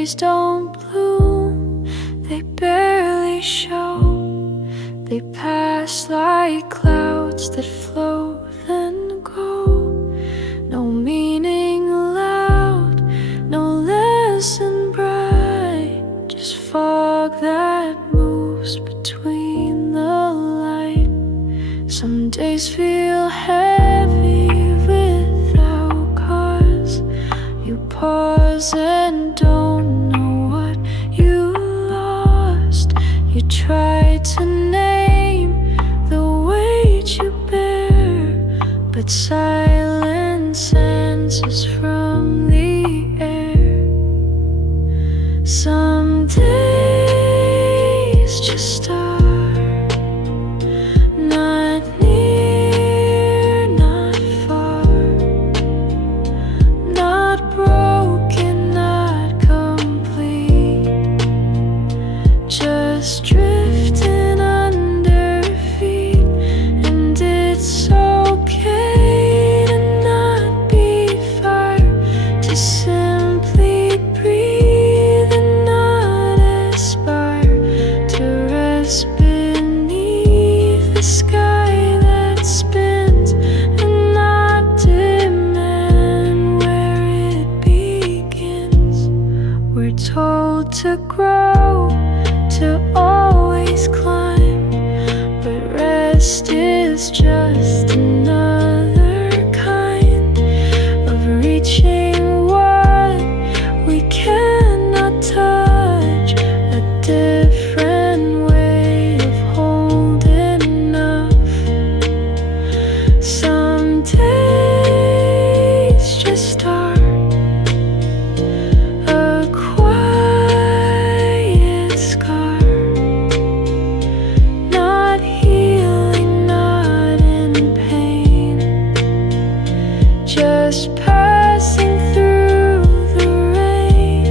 cherries don't bloom, they barely show. They pass like clouds that float then go. No meaning loud, no lesson bright, just fog that moves between the light. Some days feel heavy without cause. You pause and don't know what you lost. You try to name the weight you bear, but silence answers from the air. Some days just are not near, not far, not broken, not complete, just drifting under feet. And it's okay to not be far, to simply breathe and not aspire to rest beneath the sky that spins, and not demand where it begins. We're told to grow, to always climb, but rest is just another kind of reaching what we cannot touch, a different way of holding enough. Some days just are a quiet scar, not healing, not in pain, just passing through the rain.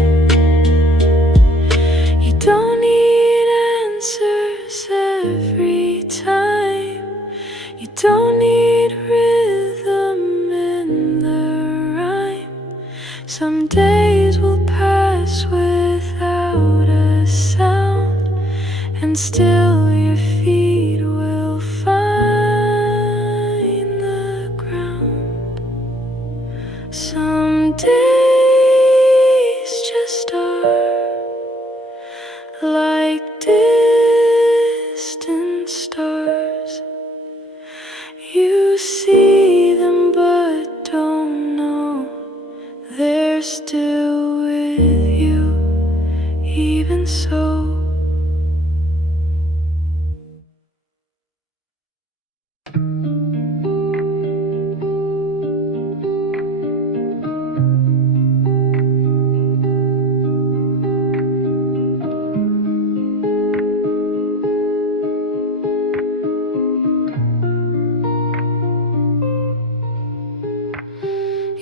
You don't need answers every time. You don't need rhythm in the rhyme. Some days will pass without a sound, and still your feet will find the ground. Some days just are like distant stars. You see them but don't know they're still with you, even so.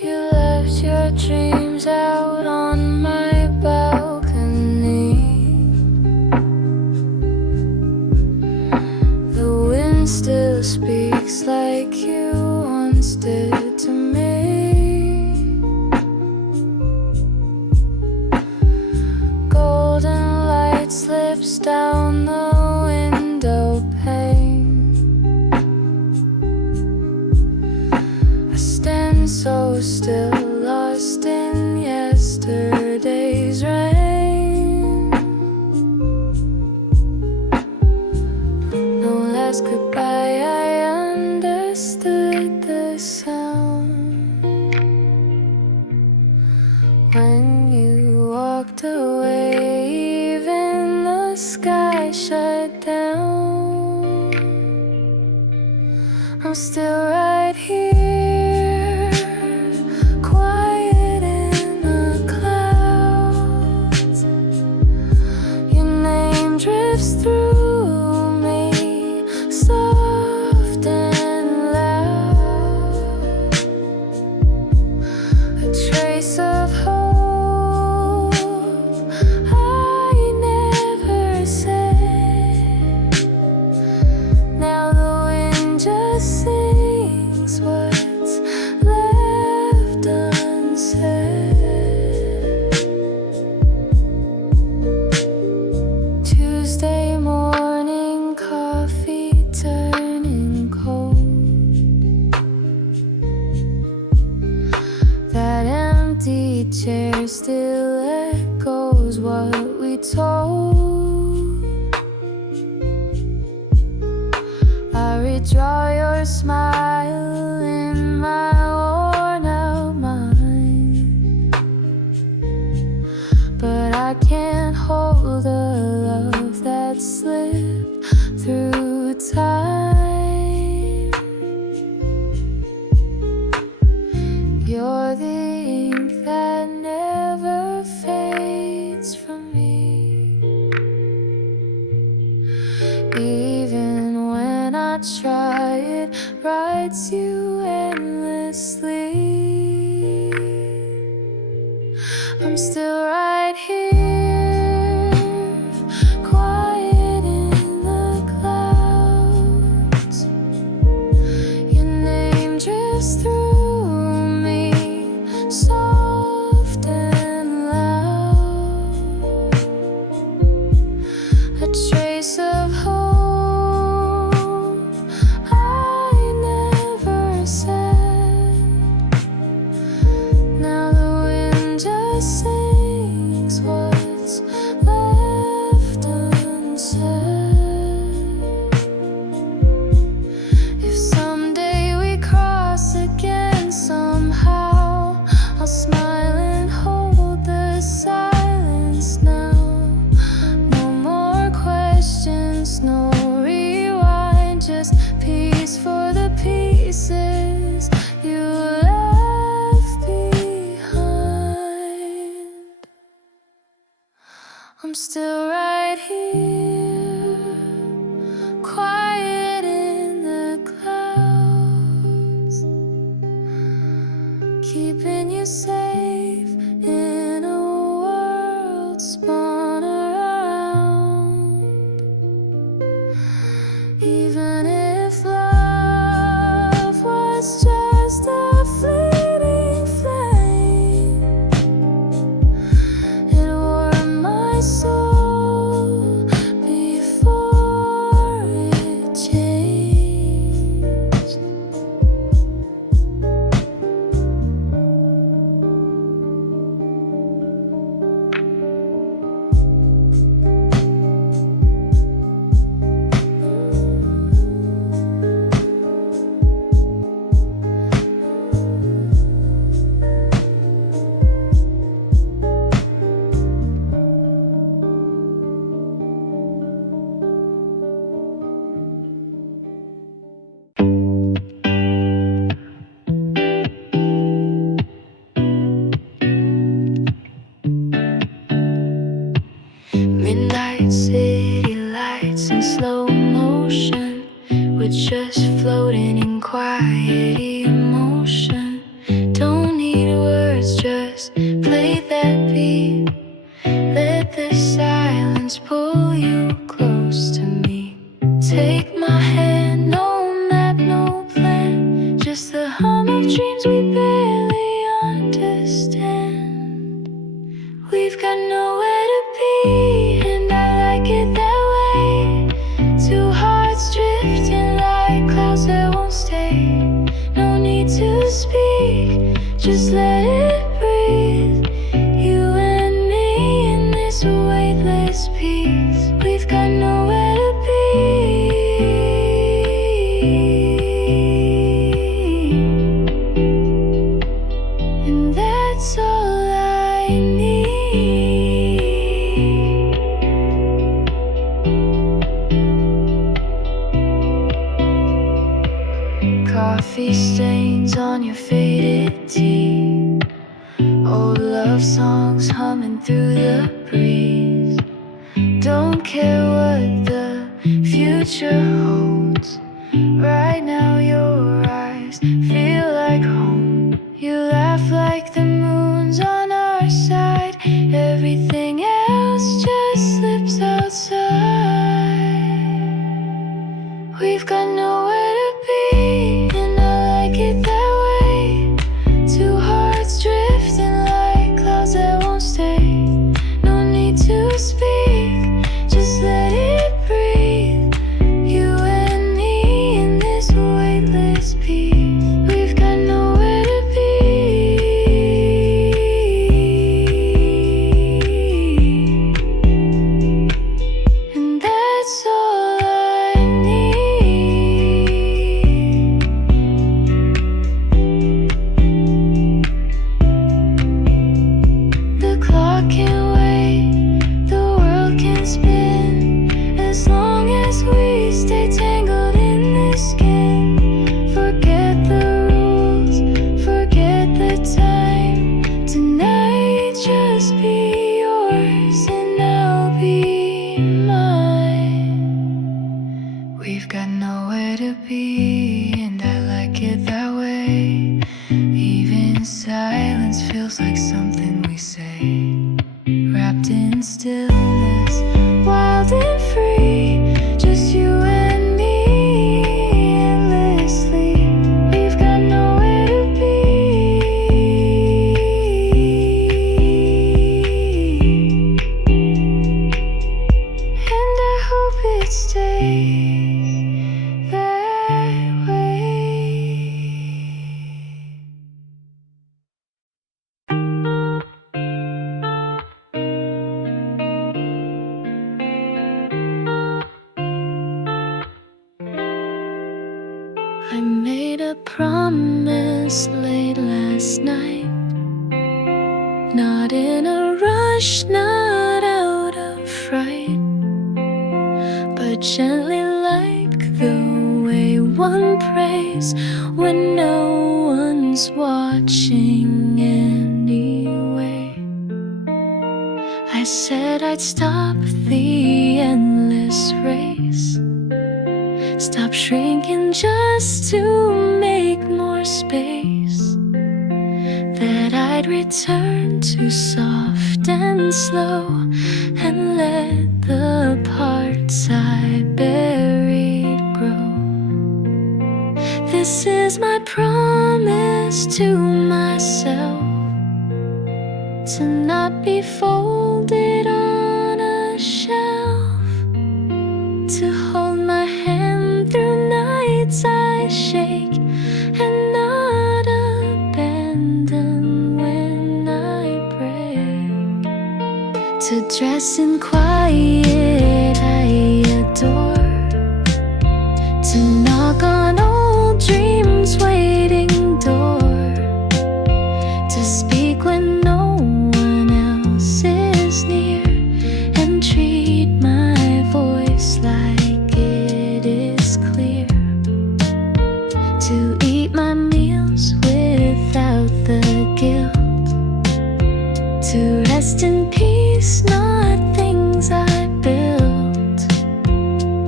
You left your dreams out on my balcony. The wind still speaks like you once did to me. Golden light slips down the window pane. I stand so still, lost in yesterday's rain. No last goodbye, I understood the sound when you walked away. Even the sky shut down. I'm still right here, quiet in the clouds. Your name drifts through me, soft and loud. A trace of hope I never said. Now the wind just sings what's left unsaid. empty chair still echoes what we told. I redraw your smile in my worn out mind, but I can't hold the love that slipped through time. You're the ink that never fades from me, even when I try, it writes you endlessly. I'm still right here, quiet in the clouds. Your name drifts through me, soft and loud. A trace of hope I never said. Now the wind just sings what's left unsaid. If someday we cross again somehow, I'll smile and hold the silence now. No more questions, no rewind, just peace for the pieces you left behind. I'm still right here, quiet in the clouds, keeping you safe in a world spun around. Even if love was just a fleeting flame, it warmed my soul before it changed. Midnight city lights in slow motion, we're just floating in quiet emotion. Don't need words, just play that beat. Let the silence pull you close to me. Take my hand, no map, no plan, just the hum of dreams we barely understand. We've got nowhere to be, and I like it that way. Two hearts drifting like clouds that won't stay. No need to speak, just let it breathe. You and me in this weightless peace. We've got nowhere to be, and that's all I need. Coffee stains on your faded tea, old love songs humming through the breeze. Don't care what the future holds. Right now your eyes feel like home. You laugh like the moon's on our side. Everything else just slips outside. We've got nowhere to be, and I like it that way. Two hearts drifting like clouds that won't stay. No need to speak, just let it breathe. You and me in this weightless peace. We've got nowhere to be, like it that way. Even silence feels like something we say. Wrapped in stillness, wild and free, just you and me, endlessly. We've got nowhere to be, and I hope it stays that way. I made a promise late last night, not in a rush, not out of fright, but gently like the way one prays when no one's watching anyway. I said I'd stop the endless race, stop shrinking just to make more space, that I'd return to soft and slow and let the parts I buried grow. This is my promise to myself, to not be folded on a shelf, to hold my hand through nights I shake, and not abandon when I break, to dress in quiet I adore, to knock on old dreams waiting door, to speak when no one else is near, and treat my voice like it is clear, to eat my meals without the guilt, to rest in peace, not things I built,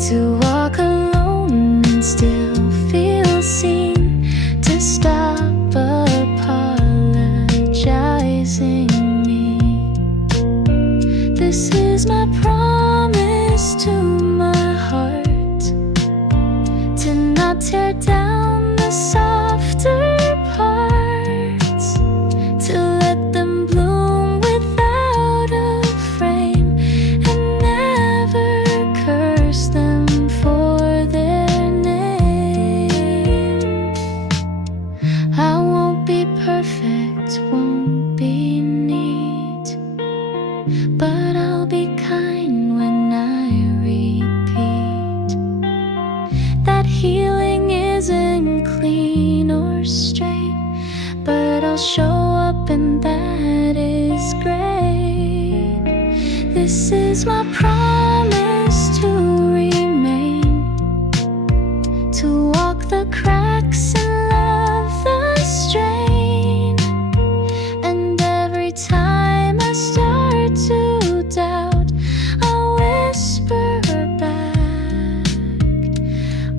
to walk alone and still feel seen, to stop apologizing me. This is my promise to my heart, to not tear down the softer parts, to let them bloom without a frame, and never curse them for their name. I won't be perfect, won't be neat, but I'll be kind when I repeat that healing isn't clean or straight, but I'll show up and that is great. This is my promise to remain, to walk the cracks and love the strain, and every time I start to doubt, I'll whisper back,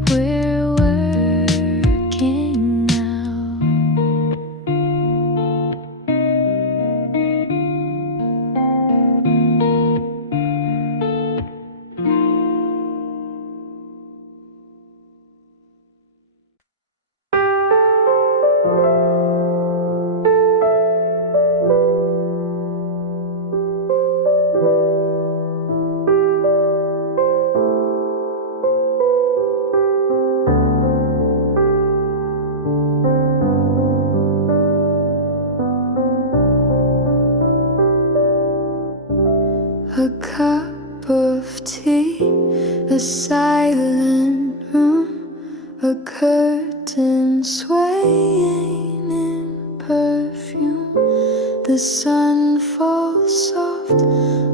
we're working out. A cup of tea, a silent room, a curtain swaying in perfume. The sun falls soft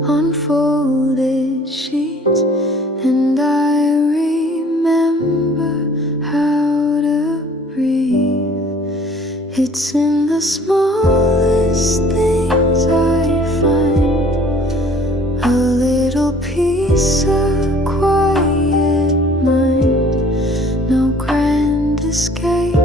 on folded sheets, and I remember how to breathe. It's in the smallest things I find a little peace, a quiet mind, no grand escape,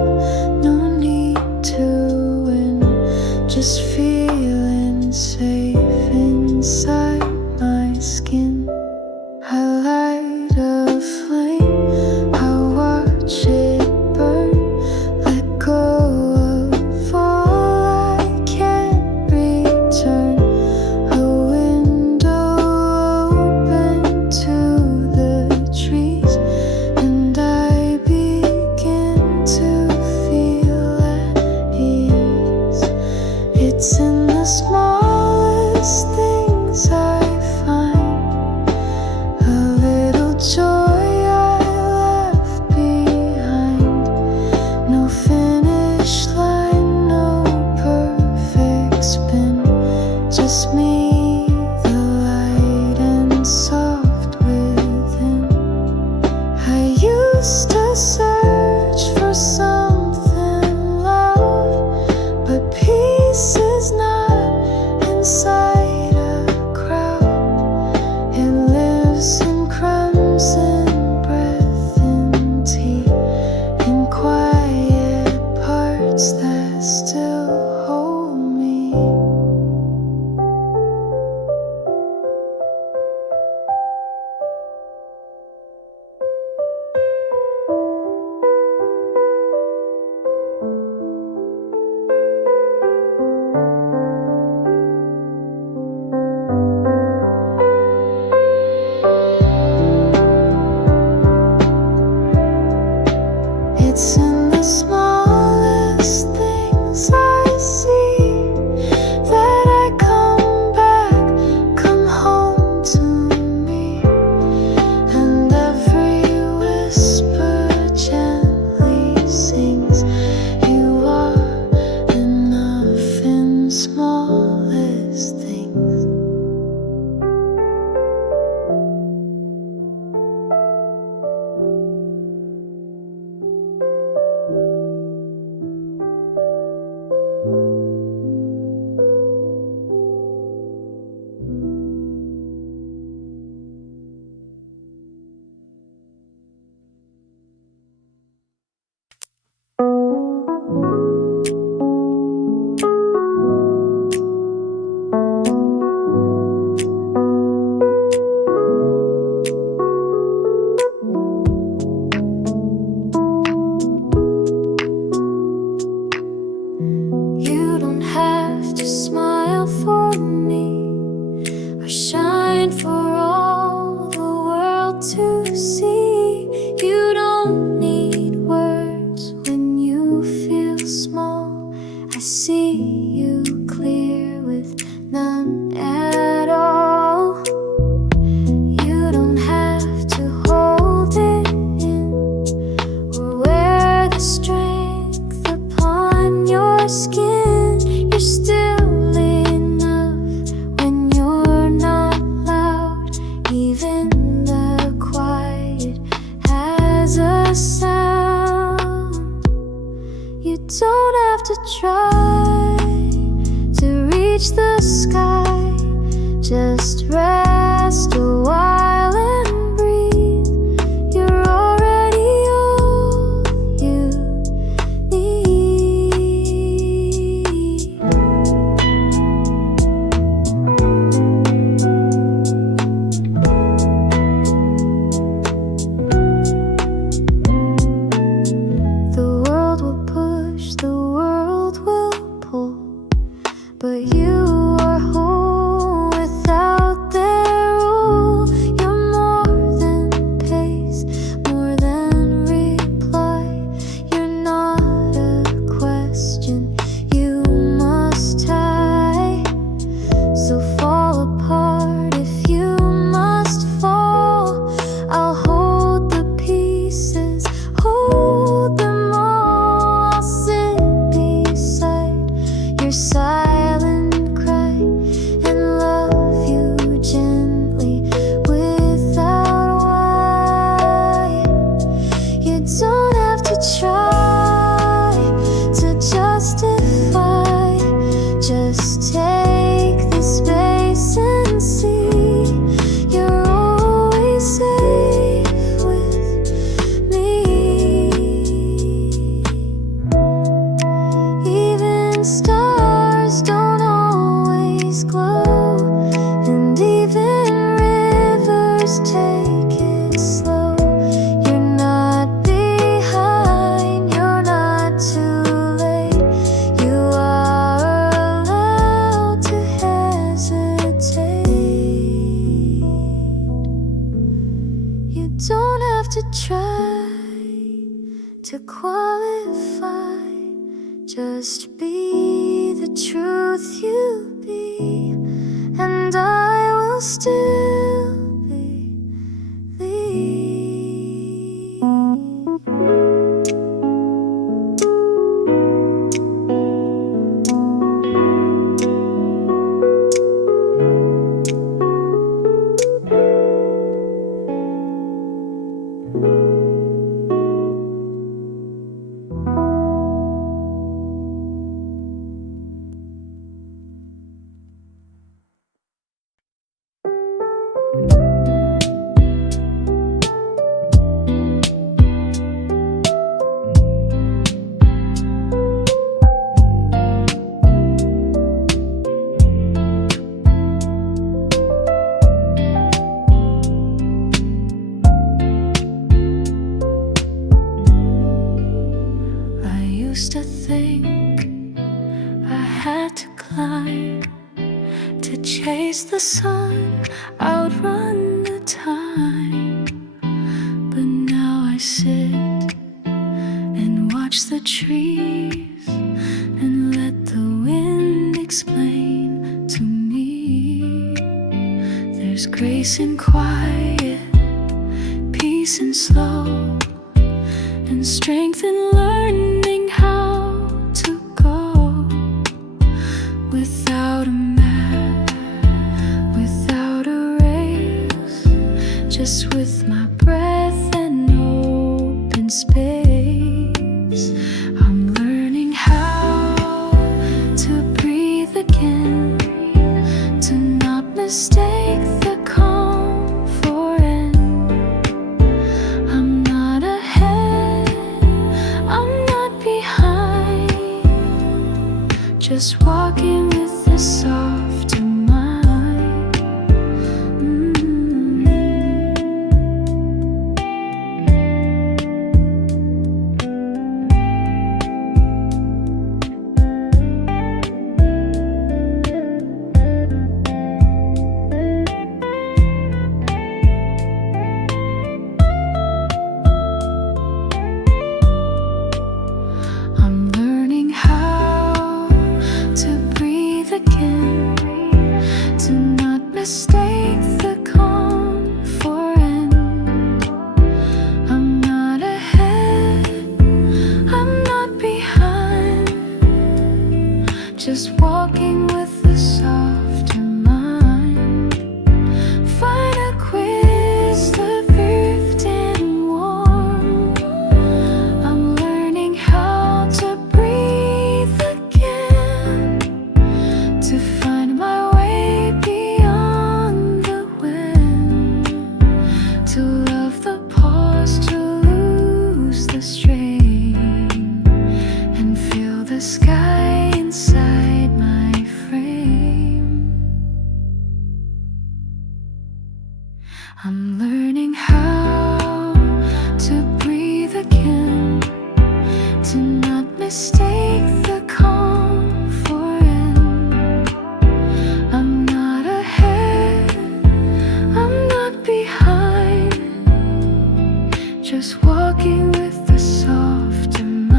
Just smile for me, or shine for all the world to see. You don't need words when you feel small. I see you clear with none at all. You don't have to hold it in or wear the strength upon your skin. You're still enough when you're not loud. Even the quiet has a sound. You don't have to try to reach the sky. Just rest a while and breathe. You're already all you need. The world will push, the world will pull, but you are whole without their rule. You're more than pace, more than reply. You're not a question you must tie. So fall apart if you must fall. I'll hold the pieces, hold them all. I'll sit beside your silent cry and love you gently without why. You don't have to try to justify. Just take the space and see. You're always safe with me. Even stars don't always glow, and even rivers take it slow. You're not behind, you're not too late. You are allowed to hesitate. You don't have to try to qualify. Just be the truth you be, and I will still believe. I used to think I had to climb to chase the sun, outrun the time. But now I sit and watch the trees and let the wind explain to me. There's grace in quiet, peace in slow, and strength in learning how to go without a map, without a race, just with my breath and open space. I'm learning how to breathe again, to not mistake the calm for end. I'm not ahead, I'm not behind, just walking with a softer mind. just walking with a softer mind. Find a quiz the drift and warm. I'm learning how to breathe again, to find my way beyond the wind, to love the pause, to lose the strain, and feel the sky inside my frame. I'm learning how to breathe again, to not mistake the calm for end. I'm not ahead, I'm not behind, just walking with a softer mind.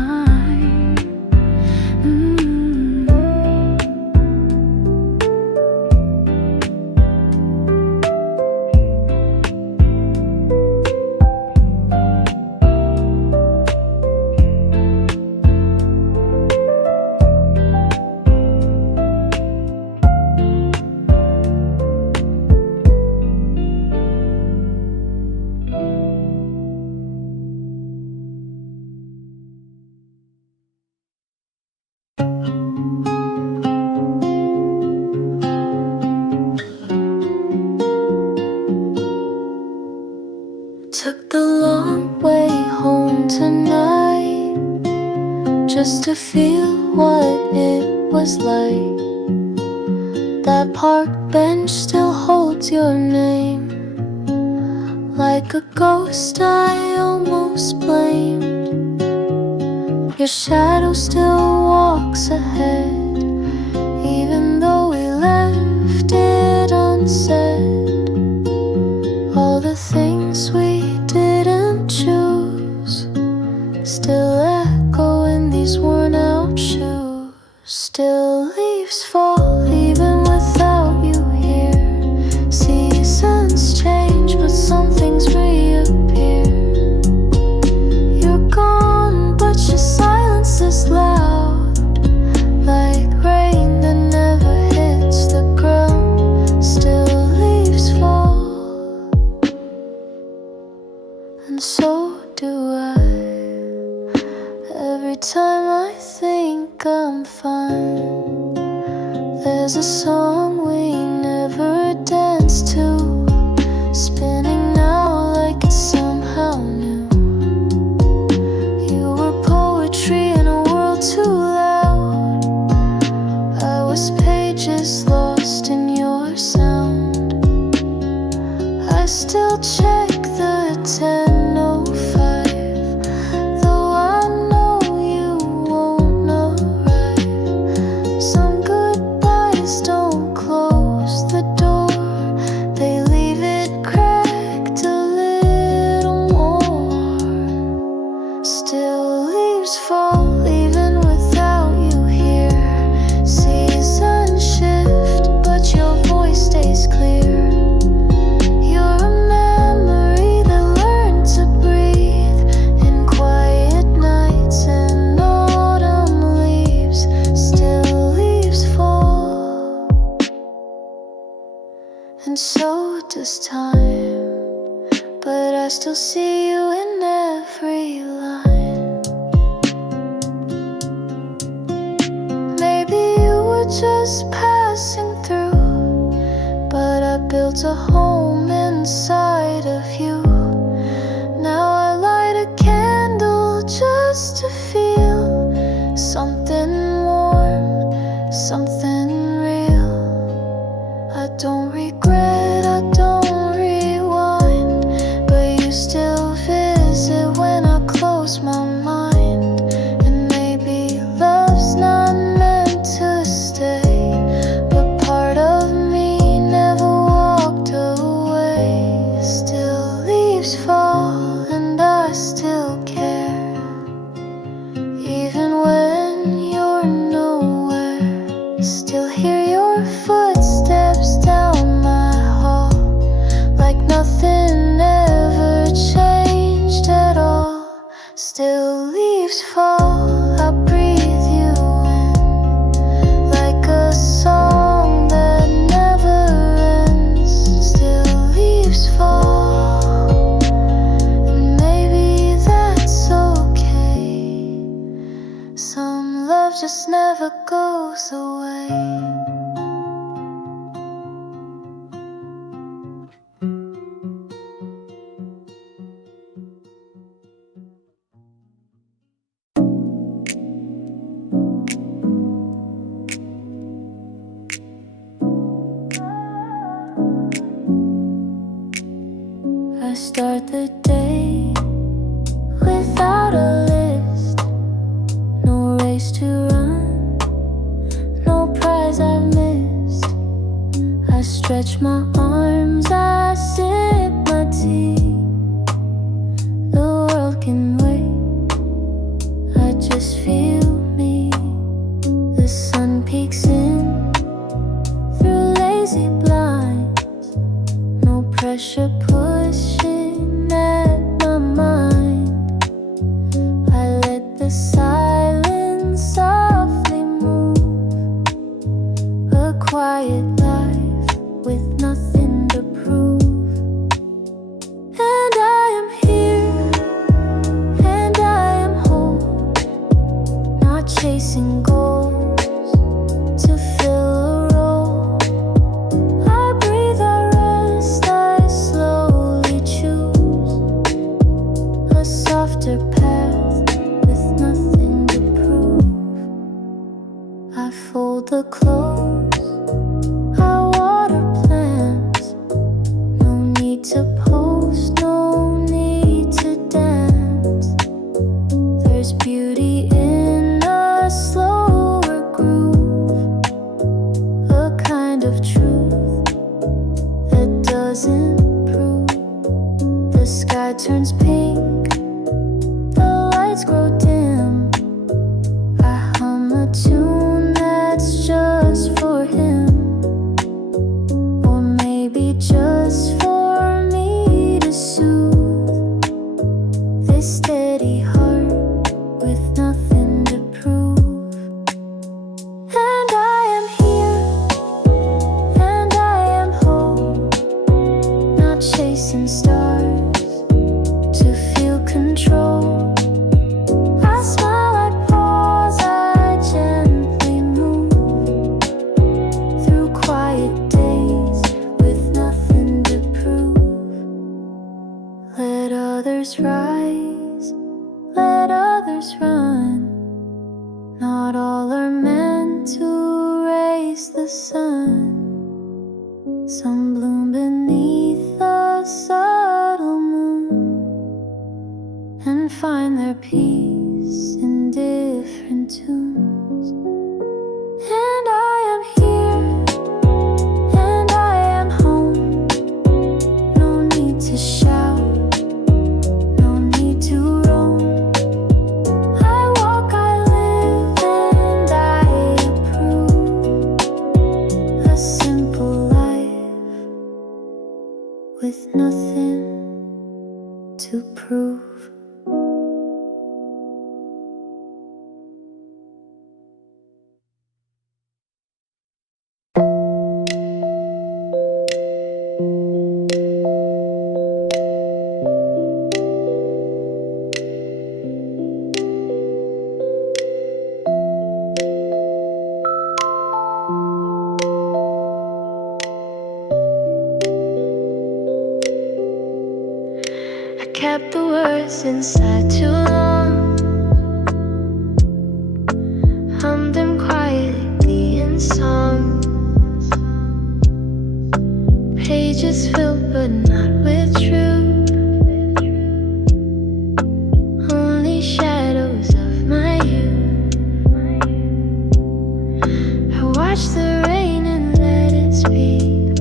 Took the long way home tonight, just to feel what it was like. That park bench still holds your name, like a ghost I almost blamed. Your shadow still walks ahead, even though we left it unsaid. All the things we didn't choose still echo in these worn out shoes. Still leaves fall even without you here. Seasons change but some things reappear. You're gone but your silence is loud, like rain that never hits the ground. Still leaves fall, and so do I. Every time I think I'm fine, there's a song we never danced to, spinning now like it's somehow new. You were poetry in a world too loud. I was pages lost in your sound. I still check the 10:05, though I know you won't arrive. Some goodbyes don't close the door, they leave it cracked a little more. Still leaves fall even without you here. Seasons shift but your voice stays clear. You're a memory that learned to breathe in quiet nights and autumn leaves. Still leaves fall, and so does time, but I still see you in every line. Maybe you were just passing through, but I built a home inside of you. Now I light a candle just to feel something warm, something real. I don't regret, I don't rewind, but you still visit when I close my mind. And maybe love's not meant to stay, but part of me never walked away. Still leaves fall and I still care, even when you're nowhere. Still hear your footsteps down just never goes away. I start the day without a list, no race to run, no prize I've missed. I stretch my arms, I sip my tea. The world can wait, I just feel me. The sun peeks in through lazy blinds, no pressure pushing at my mind. I let the silence softly move, a quiet life with nothing to prove. And I am here, and I am whole, not chasing goals to fill a role. I breathe, I rest, I slowly choose a softer path with nothing to prove. I fold the clothes, I water plants, no need to post, no need to dance. There's beauty in a slower groove, a kind of truth that doesn't prove. The sky turns pink, the lights grow dim. I hum a tune that's just for him, or maybe just for me to soothe this steady heart with nothing to prove. And I am here, and I am whole, not chasing stars to feel control. I smile, I pause, I gently move through quiet days with nothing to prove. Let others rise, let others run. Not all are meant to raise the sun. Some bloom beneath the subtle moon and find their peace in different tunes. And I am here, and I am home, no need to shout, no need to roam. I walk, I live, and I approve a simple life with nothing to prove. I kept the words inside too long, hummed them quietly in songs. Pages filled but not with truth, only shadows of my youth. I watched the rain and let it speak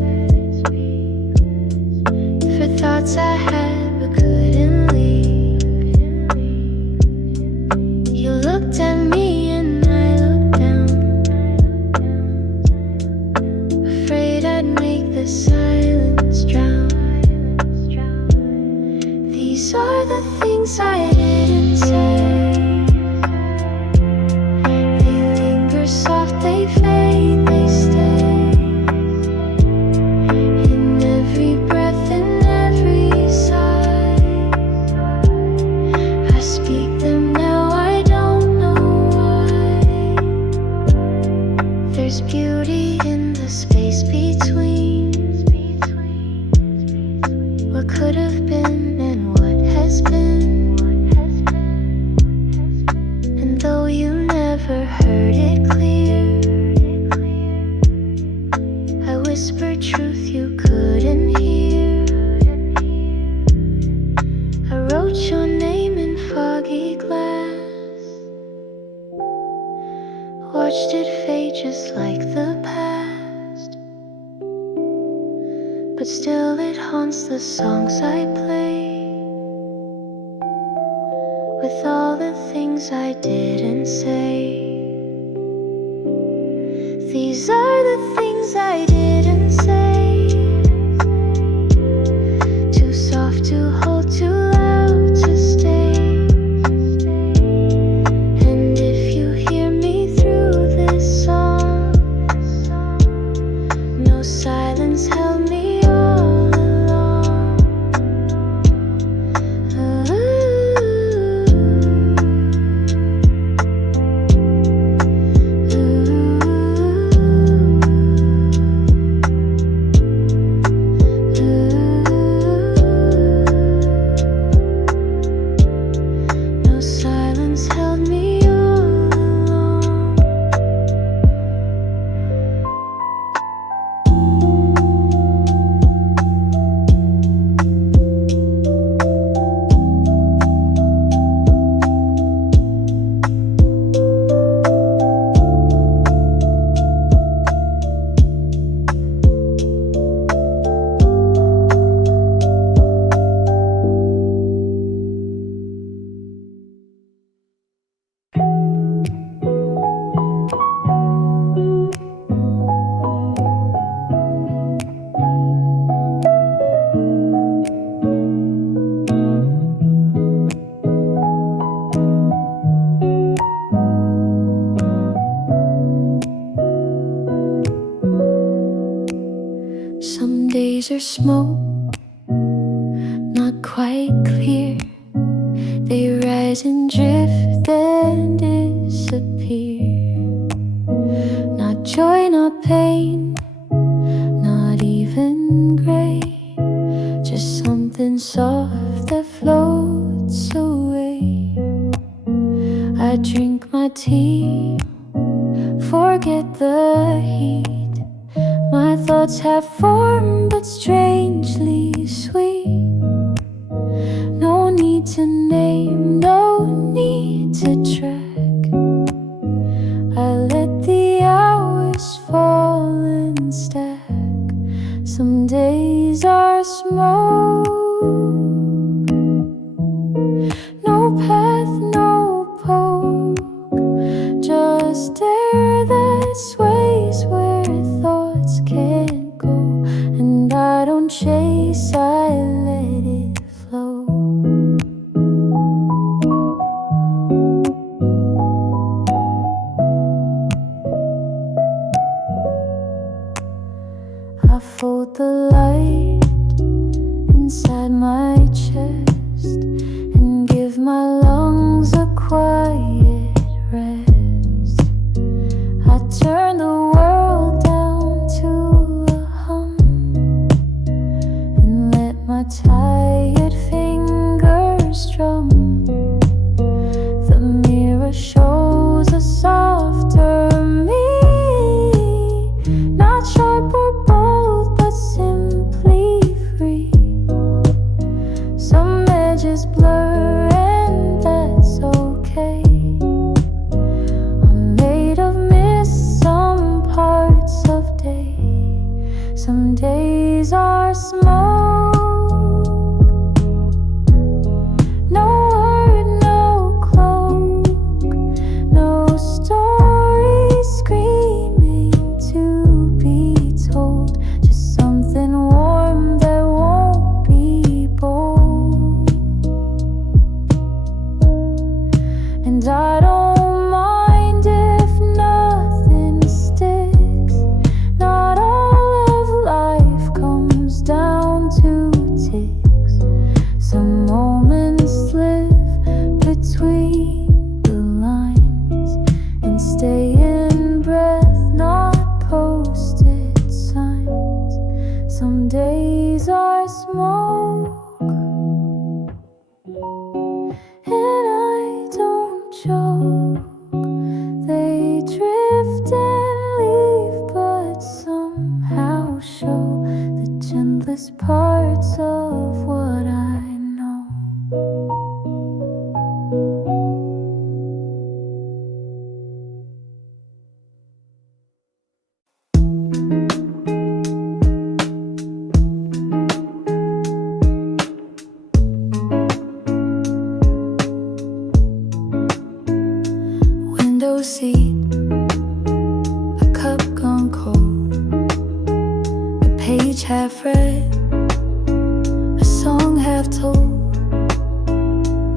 for thoughts I had but couldn't leave. You looked at me and I looked down, afraid I'd make the silence drown. These are the things I didn't say. They linger soft, they fade, they stay in every breath, in every sigh. There's beauty in the space between what could have been and what has been. And though you never heard it clear, I whispered truth you couldn't hear. I wrote your name in foggy glass, watched it fade just like the past, but still it haunts the songs I play, with all the things I didn't say. These are the things I didn't say, too soft to hold, too loud to stay. And if you hear me through this song, no silence held me all along. No silence held me all along. Some days are smoke, not quite clear. They rise and drift, then disappear. Not joy, not pain, not even gray, just something soft that floats away. I drink my tea, forget the heat. My thoughts have form, but strangely sweet. No need to name, no need to track. I let the hours fall and stack. Some days are smoke, no path, no poke, just air that sways where thoughts can't go. And I don't chase, I let it flow. I fold the light inside my chest and give my lungs a quiet rest. I turn the world down to a hum and let my tired fingers drum. The mirror shows a softer me, not sharp or bold, but simply free. Some edges blur and that's okay. I'm made of mist, some parts of day. Some days are smoke, no word, no cloak, no story screaming to be told. Just something warm that won't be bold. And I don't mind if nothing sticks. Not all of life comes down half read, a song half told.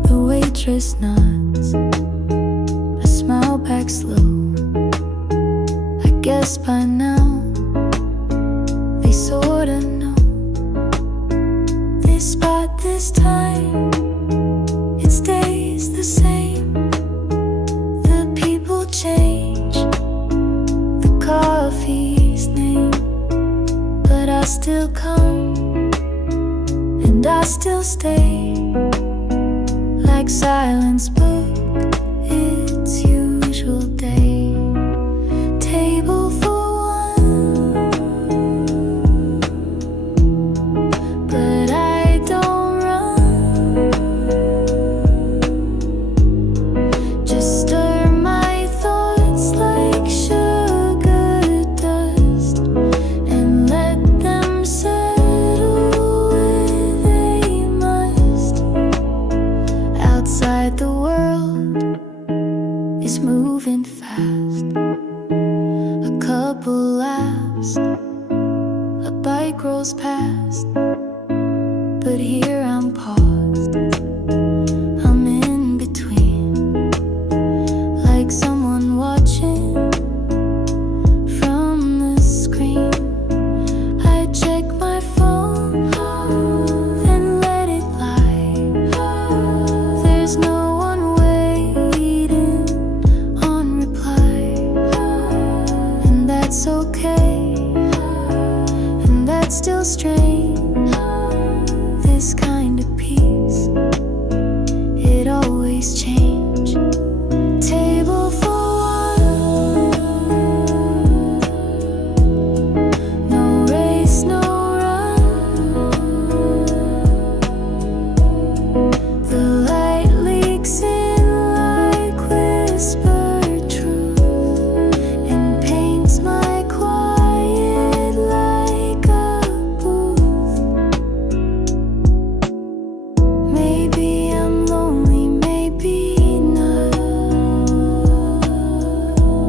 The waitress nods, I smile back slow. I guess by now they sorta know. This spot, this time, it stays the same. The people change, the coffee's name, but I still come and I still stay. Like silence book its usual day. Table for one, but I don't run. Just stir my thoughts like sugar dust and let them settle where they must. Outside the world is moving fast. A couple laughs, a bike rolls past, but here I'm paused. I'm in between, like someone watching from the screen. I check my phone, then let it lie. There's no one waiting on reply, and that's okay, and that's still strange. This kind of peace, it always change. Table for one, no race, no run. The light leaks in like whispered truth and paints my quiet like a booth. Maybe I'm lonely, maybe not.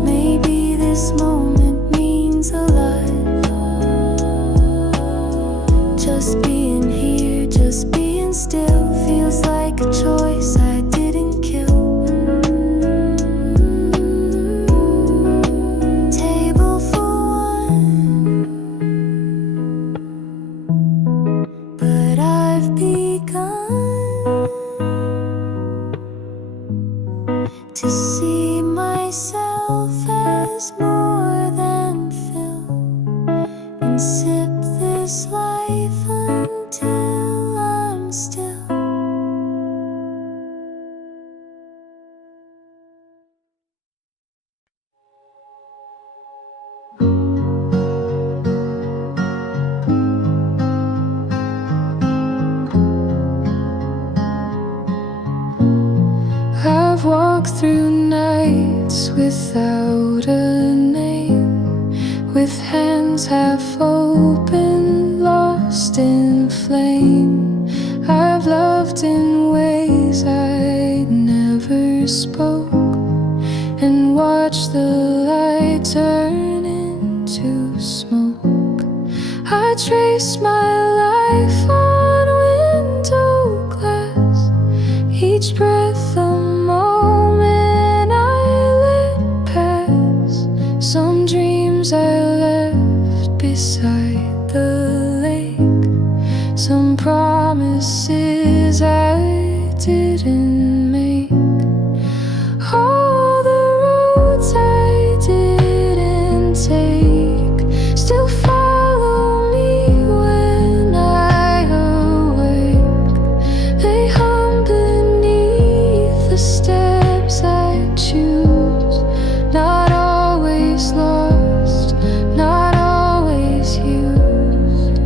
Maybe this moment means a lot. Just being here, just being still feels like a choice I didn't kill. Table for one, but I've begun to see myself as more than fill, and sip this life until I'm still. I've walked through nights without a name, with hands half open, lost in flame. I've loved in ways I never spoke, and watched the light turn into smoke. I traced my life on window glass, each breath a moment I let pass. Some dreams I left beside the lake, some promises I didn't make. All the roads I didn't take still follow me when I awake. They hum beneath the steps I choose, not always lost, not always used.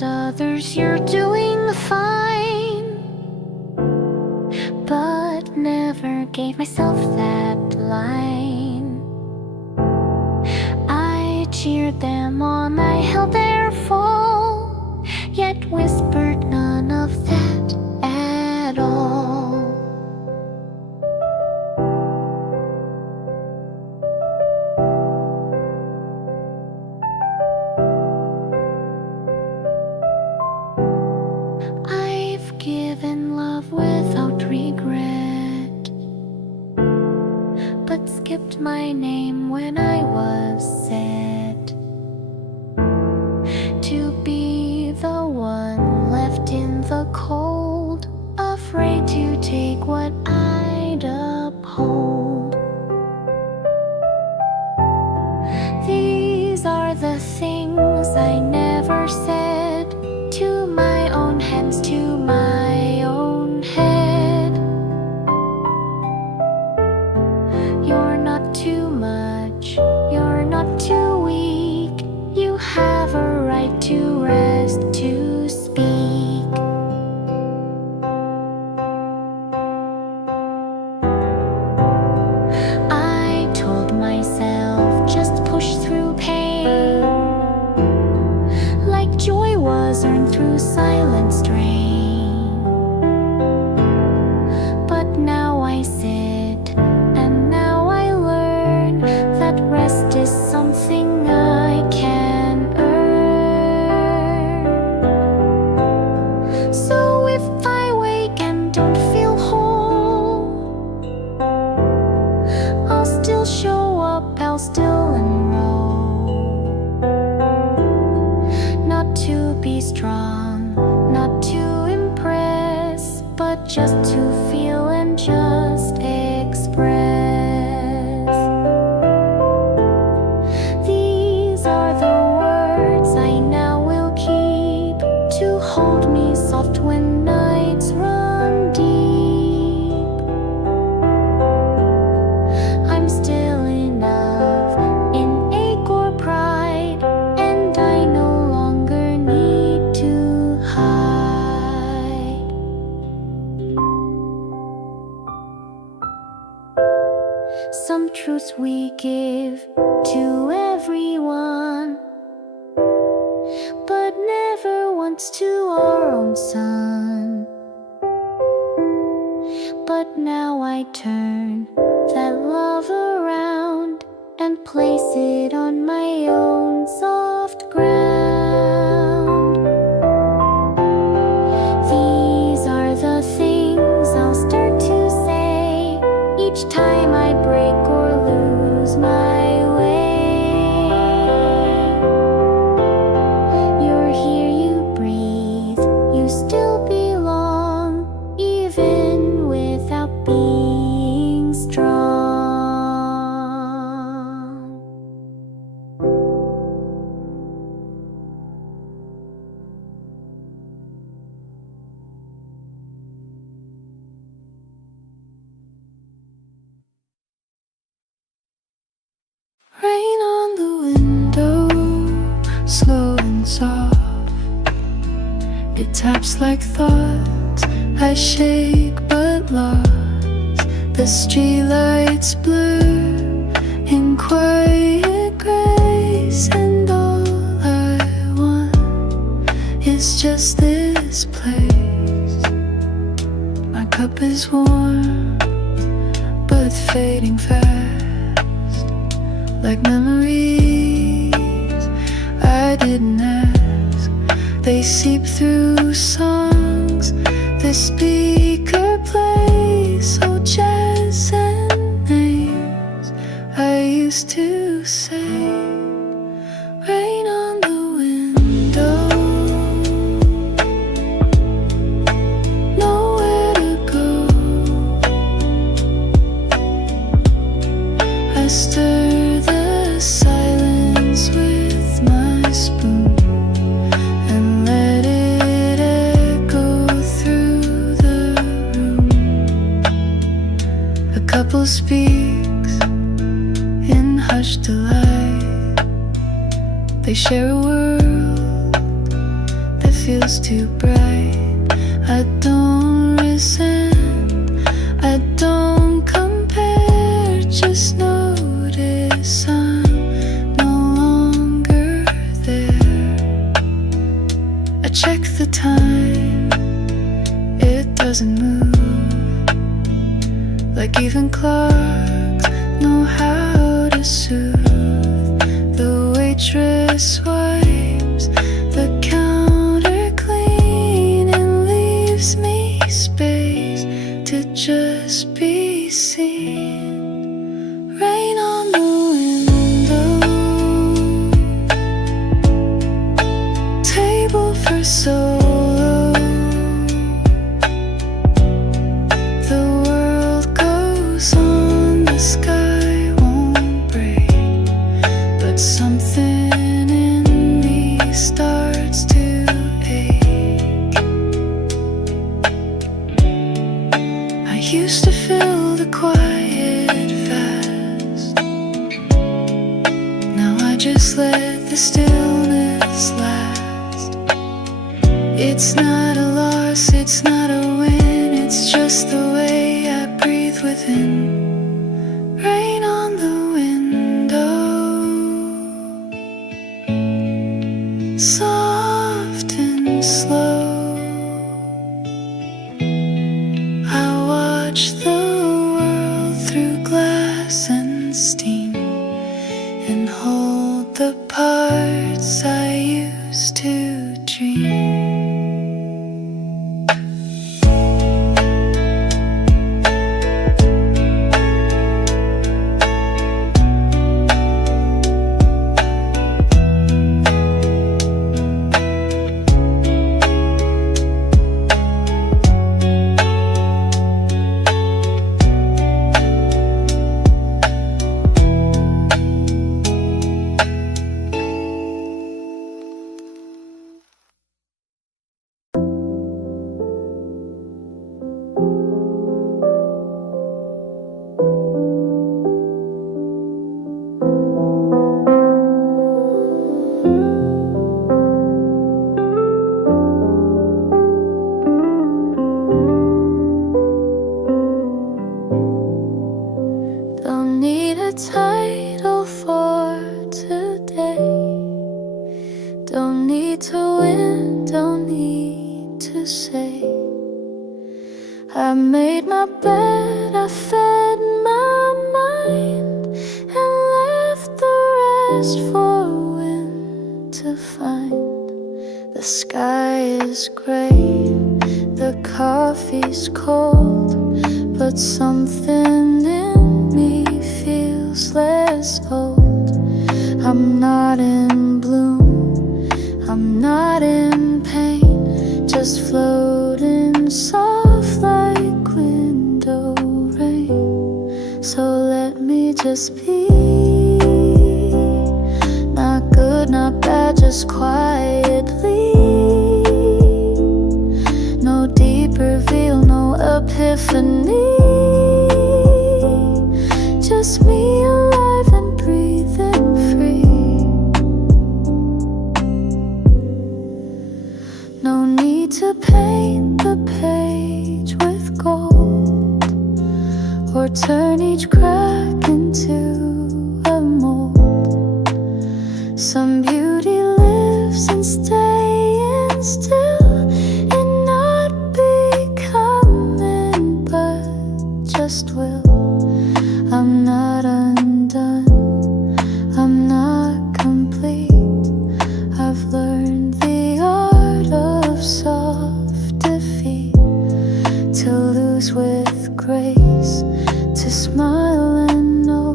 told others you're doing fine, but never gave myself that line. I cheered them on, I held their fall, yet whispered none of that at all. I've given love without regret, but skipped my name when I was set to be the one left in the cold, afraid to take what I'd uphold. These are the things I never said to my own hands, to my own head. You're not too much, you're not too weak, you have a right to rest, to speak. I told myself just push through pain, like joy was earned through silent strain. But now I sit, and now I learn that rest is something I can earn. So if I wake and don't feel whole, I'll still show up, I'll still enroll. Not to be strong, not to impress, but just to feel and just express. These are the words I now will keep, to hold me soft when nights run deep. I'm still enough in ache or pride, and I no longer need to hide. Some truths we give to everyone, but never once to our own son. But now I turn that love around and place it on my own soft ground. These are the things I'll start to say each time I break or lose my way. You're here, you breathe, you still belong, even without being strong. Rain on the window, slow and soft. It taps like thoughts I shake but lost. The streetlights blur in quiet grace, and all I want is just this place. My cup is warm, but fading fast, like memories I didn't ask. They seep through songs the speaker plays, so jazz and names I used to say. Rain on the window, nowhere to go. I stir the silence with my spoon and let it echo through the room. A couple speaks in hushed delight. They share a world that feels too bright. I don't resent, I don't compare, just notice I'm no longer there. I check the time, it doesn't move, like even clocks know how to soothe. The waitress wipes the counter clean and leaves me space to just be seen. Rain on the window, table for solo. The world goes on, the sky won't break, but something in me starts to ache. I used to fill the quiet fast, now I just let the stillness last. It's not a loss, it's not a win, it's just the way I breathe within. Rain on the window, soft and slow. I watch the world through glass and steam, and hold the parts I used to dream. Don't need a title for today, don't need to win, don't need to say I made my bed, I fed my mind, and left the rest for wind to find. The sky is gray, the coffee's cold, but something in me feels less old. I'm not in bloom, I'm not in pain, just floating soft like window rain. So let me just be, not good, not bad, just quietly. No deep reveal, no epiphany, just me alive and breathing free. No need to paint the page with gold, or turn each crack into a mold. Some beauty lives in staying still, and not becoming, but just will. I'm not undone, I'm not complete. I've learned the art of soft defeat, to lose with grace, to smile and know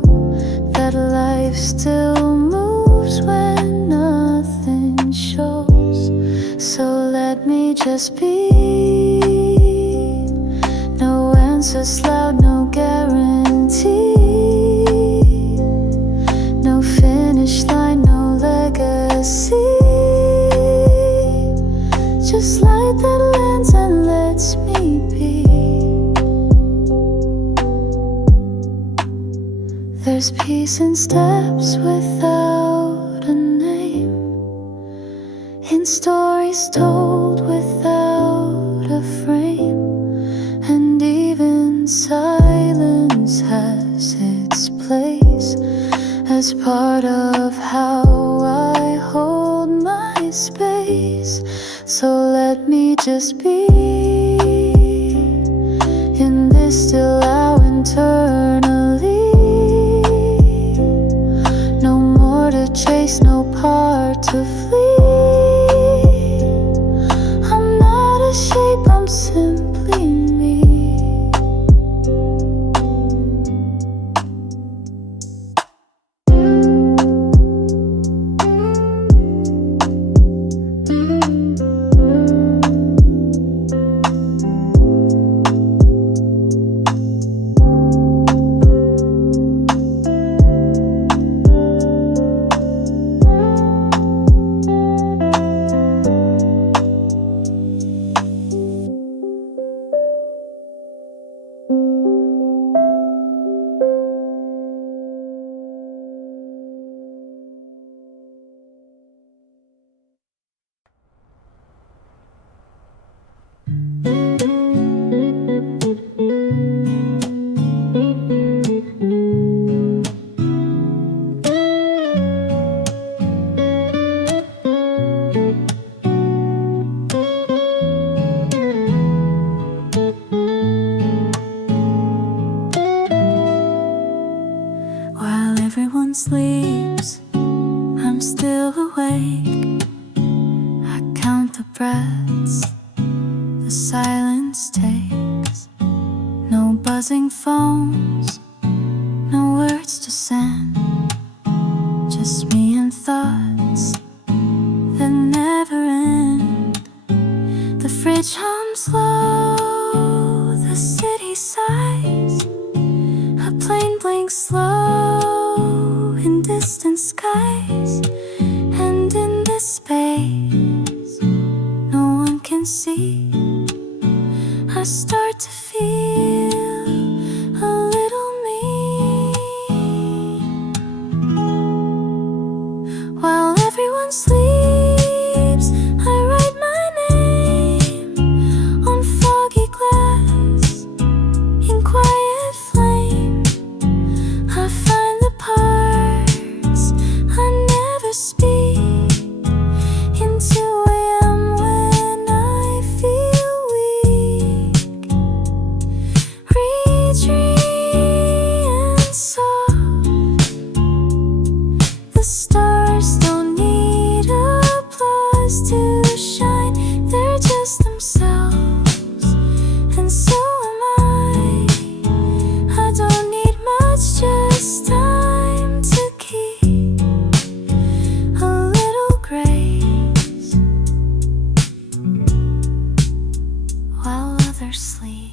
that life still moves when nothing shows. So let me just be, no answers loud, no guarantee, no finish line, no legacy. Just light that lens and lets me be. There's peace in steps without a name, in stories told let me just be in this still out internally. No more to chase, no part to flee. I'm not a shape, I'm simply me. While everyone sleeps, I'm still awake. I count the breaths the silence takes. No buzzing phones, no words to send, just me and thoughts that never end. The fridge hums low, the city sighs, a plane blinks slow in distant skies. And in this space no one can see, I start to feel a little me. While everyone sleeps, I write my name on foggy glass in quiet flame. I find the parts I never speak in 2 a.m. when I feel weak. Retreat and soft, the stars don't need applause to shine, they're just themselves, and so am I. I don't need much, just time to keep a little grace while others sleep.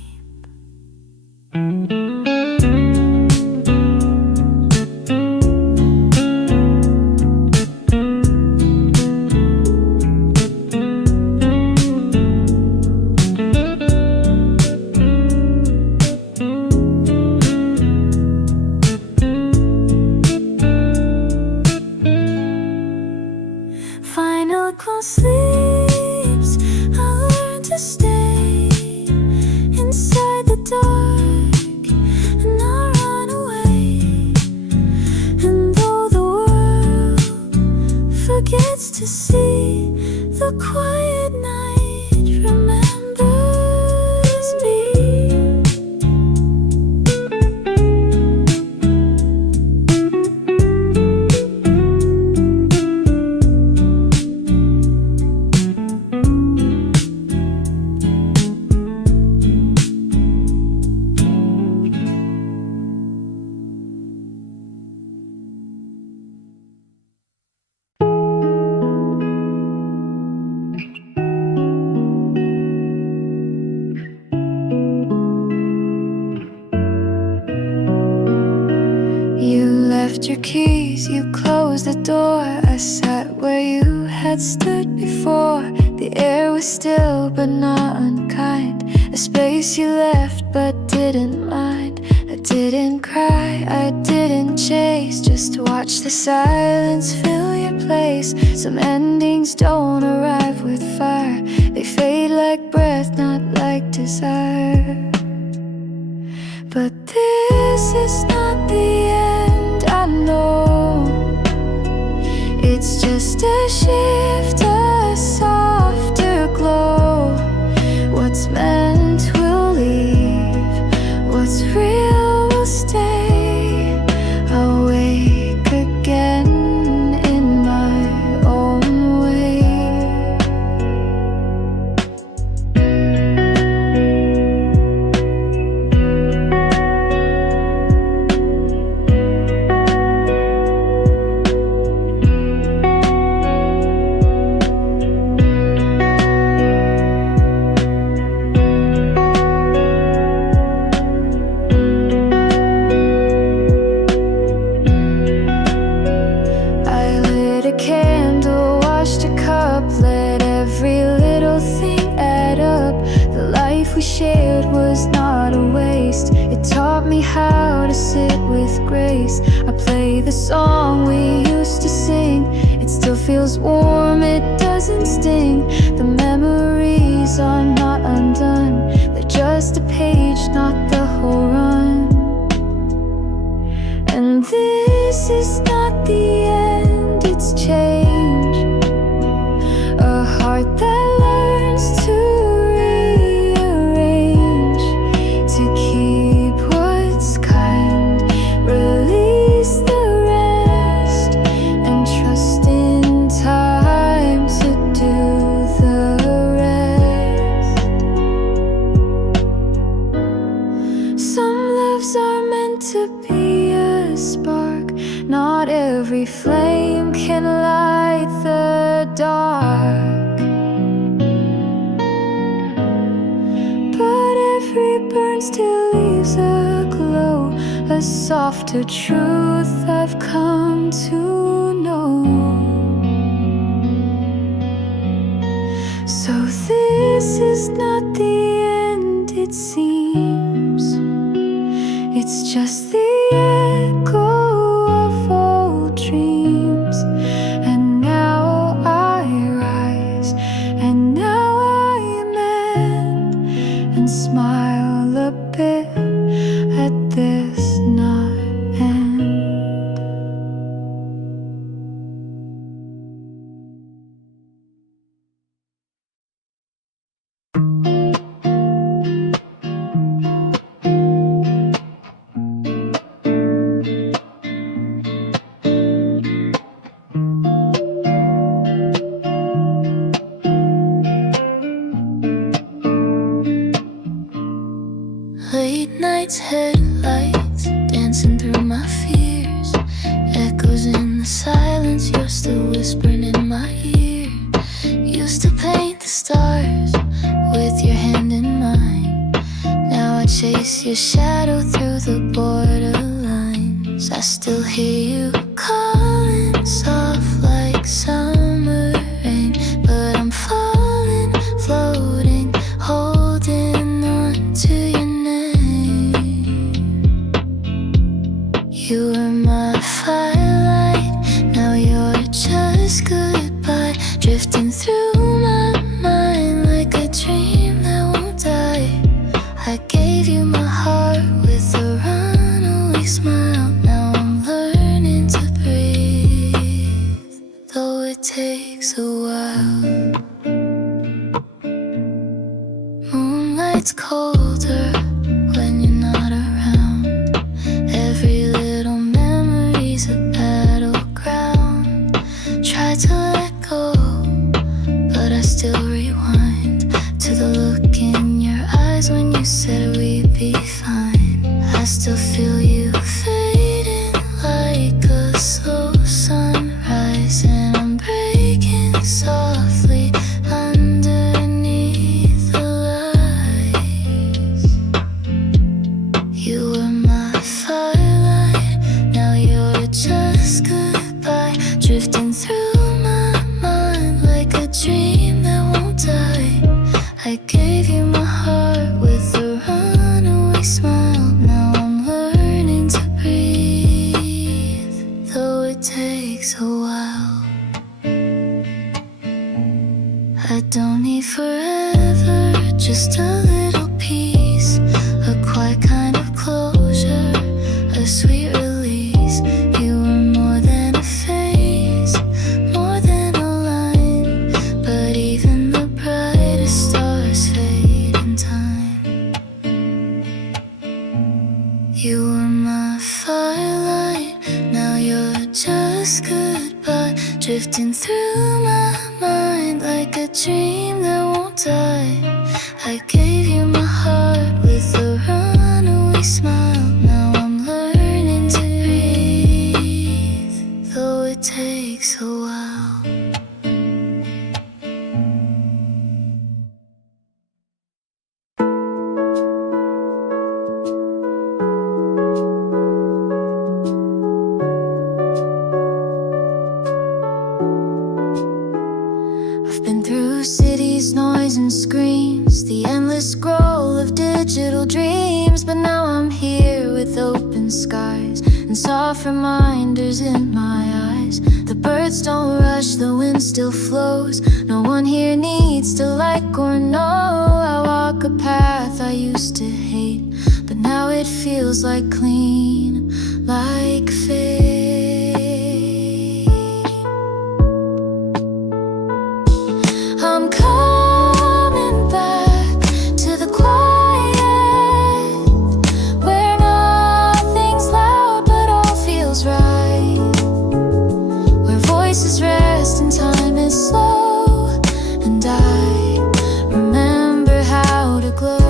Final close sleeps, I learn to stay inside the dark and not run away. And though the world forgets to see, the quiet night remembers me. You left your keys, you closed the door. I sat where you had stood before. The air was still but not unkind, a space you left but didn't mind. I didn't cry, I didn't chase, just watch the silence fill your place. Some endings don't arrive with fire, they fade like breath, not like desire. But this is not the end, I know. It's just a shift, a softer glow. me how to sit with grace. I play the song we used to sing. It still feels warm, it doesn't sting. The memories are not undone. They're just a page, not the whole run. And this is not the end, it's change. A heart that learns to rearrange, to keep what's kind, release the rest, and trust in time to do the rest. Some loves are meant to be a spark. Not every flame can light the dark, but every burn still leaves a glow, a softer truth I've come to know. So this is not the end, it seems. It's just the echo of old dreams. And now I rise, and now I mend, and smile a bit at this not end. Late nights, headlights, dancing through my fears. Echoes in the silence, you're still whispering in my ear. Used to paint the stars with your hand in mine. Now I chase your shadow through the borderlines. I still hear you calling, soft like summer rain. But I'm falling, floating, holding on to your You were my firelight, now you're just goodbye. Drifting through my mind like a dream that won't die. I gave you my heart with a runaway smile. Now I'm learning to breathe, though it takes a while. Moonlight's colder when you're not around. Every little memory's a battleground. Try to let go, but I still rewind to the look in your eyes when you said we'd be fine. I still feel you fading like a slow sunrise, and I'm breaking softly underneath the lights. You were my firelight, now you're just goodbye. Drifting through my mind like a dream that won't die. I gave you my heart with a runaway smile. Now I'm learning to breathe, though it takes a while. I don't need forever, just a little peace, a quiet kind of closure, a sweet release. You were more than a phase, more than a line, but even the brightest stars fade in time. You were my firelight, now you're just goodbye. Drifting through my mind like a dream that won't die. I gave you my heart with a runaway smile. Now I'm learning to breathe, though it takes a while. I've been through cities, noise and screens, the endless scroll of digital dreams. But now I'm here with open skies and soft reminders in my eyes. The birds don't rush, the wind still flows. No one here needs to like or know. I walk a path I used to hate, but now it feels like clean, like fate. I'm coming back to the quiet, where nothing's loud but all feels right, where voices rest and time is slow, and I remember how to glow.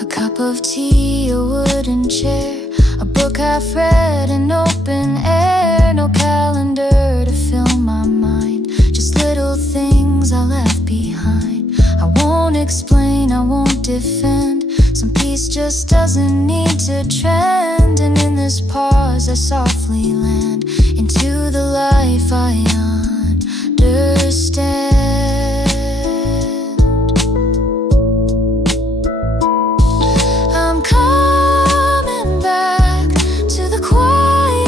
A cup of tea, a wooden chair, a book half read, an open air. No calendar to fill my mind, just little things I left behind. I won't explain, I won't defend. Some peace just doesn't need to trend. And in this pause I softly land into the life I understand. I'm coming back to the quiet,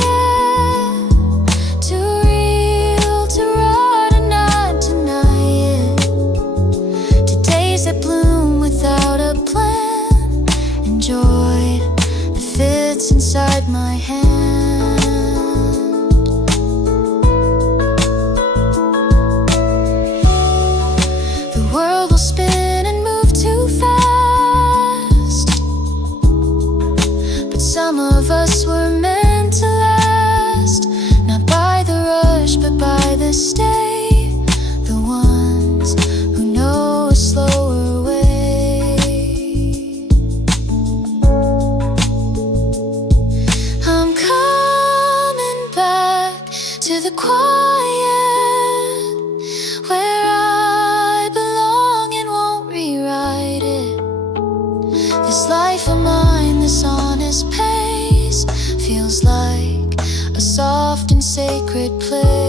too real to run and not deny it, to days that bloom without a plan, and joy that fits inside my hand. The world will spin and move too fast, but some of us were meant to last, not by the rush but by the stay, the ones who know a slower way. I'm coming back to the quiet, where I belong and won't rewrite it. This life of mine, this honest pace, feels like a soft and sacred place.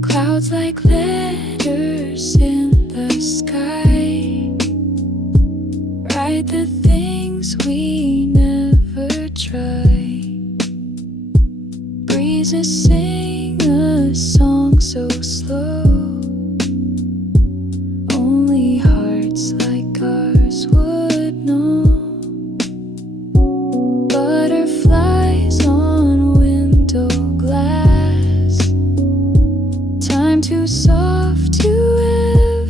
Clouds like letters in the sky, write the things we never tried. Breezes sing a song so slow, only hearts like ours would know. Butterflies on window glass, time too soft to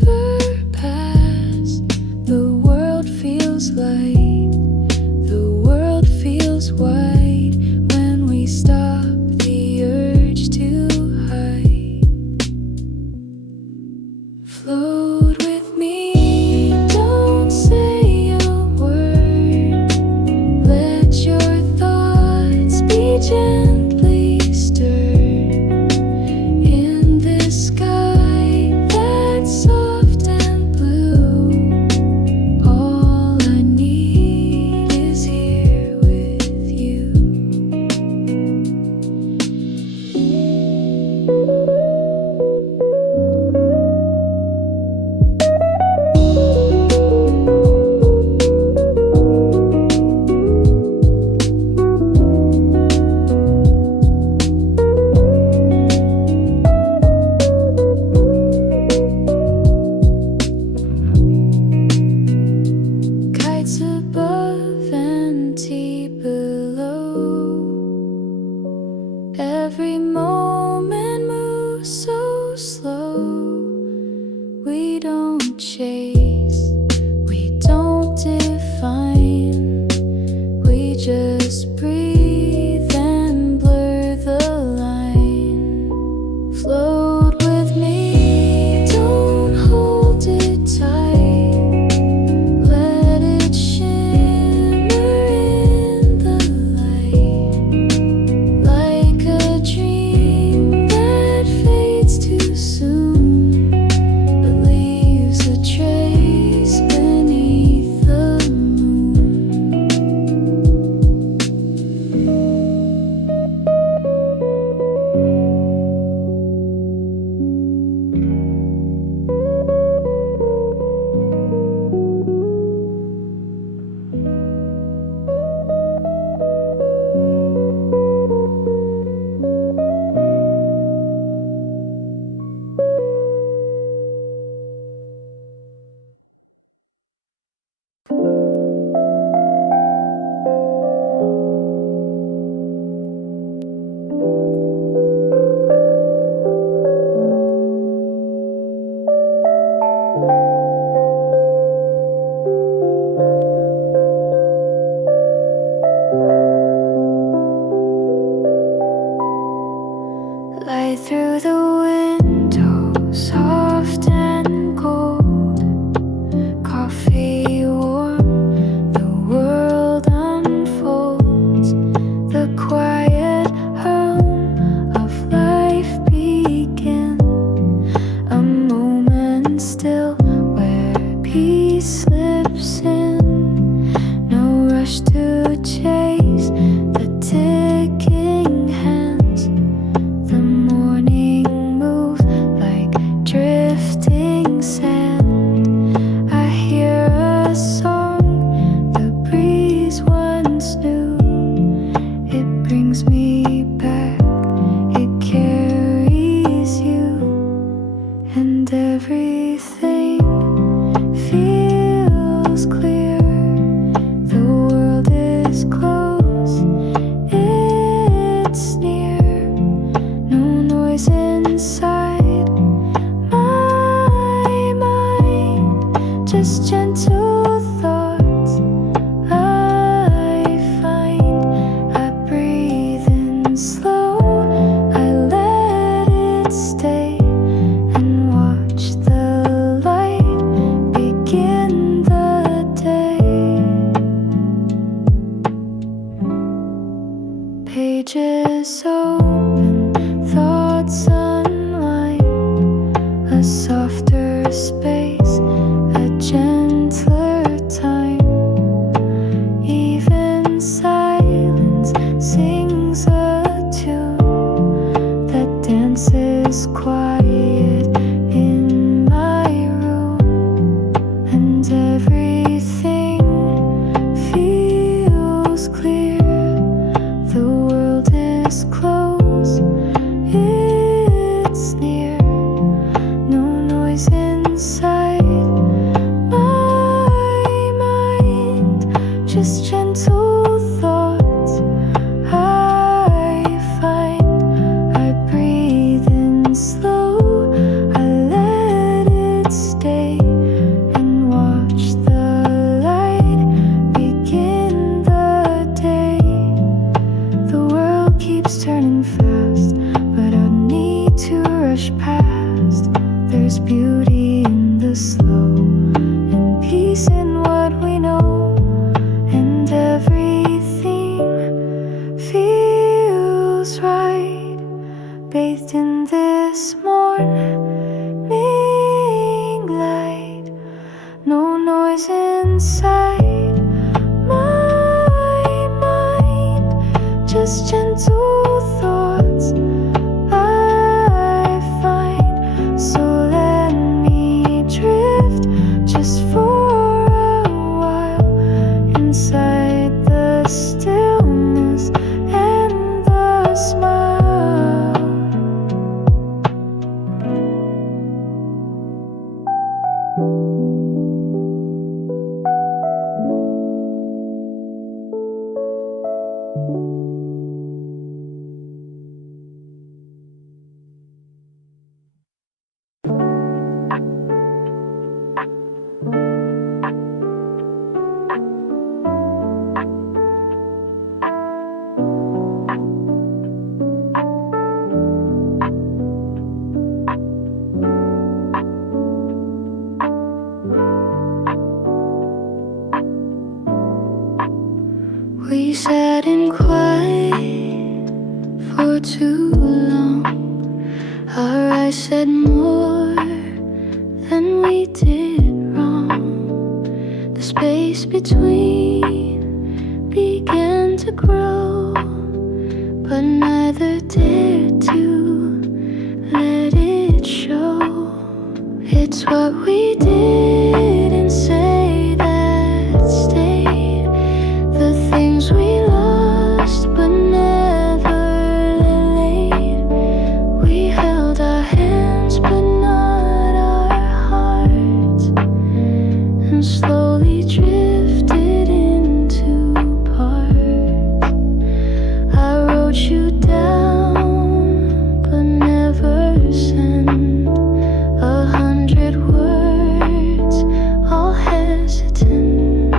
ever pass. The world feels light, the world feels wide, when we stop the urge to hide. Float with me, don't say a word, let your thoughts be gently stirred in this sky that's soft and blue. All I need is here with you. chase, we don't define, we just breathe and blur the line. Float with me, don't hold it tight, let it shimmer in the light, like a dream that fades too soon, but leaves a trace beneath the moon. Light through the window, soft and cold, coffee warm, the world unfolds, the quiet hum of life begins, a moment still where peace slips in, no rush to chase the ticking hands. The morning moves like drifting sand. I hear a song the breeze once knew. It brings me back, it carries you, and everything feels clear. The world is close, it's near. No noise inside my mind, just gentle thoughts I find. I breathe in slow, I let it stay, and watch the light begin the day. Pages open, thoughts unwind, a softer space, a gentler time. Even silence sings a tune that dances quiet in my room, and everything feels clear. The world is close, it's near. No noise inside my mind, just gentle thoughts I find. I breathe in slow, I let it stay, and watch the light begin the day. The world keeps turning fast, but I need to rush past. There's beauty in the slow, and peace in what we know, and everything feels right, bathed in this morning light. No noise inside my mind, just gentle thoughts I find. So let me drift just for a while, inside the stillness and the smile. been quiet for too long. Our eyes said more than we did wrong. The space between began to grow, but neither dared to let it show. It's what we didn't say that stayed, the things we lost but never laid. We held our hands but not our hearts, and slowly drifted into parts. I wrote you down but never sent 100 words, all hesitant.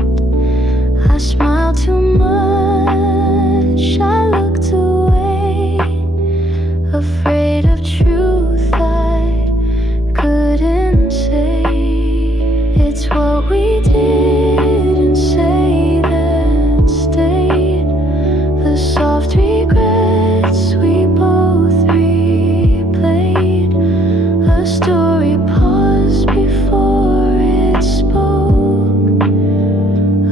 I smiled too much, I looked away, afraid of truth I couldn't say. It's what we didn't say that stayed, the soft regrets we both replayed. A story paused before it spoke,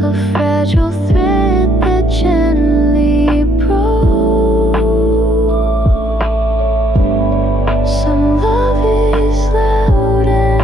a fragile thread that gently broke. Some love is loud and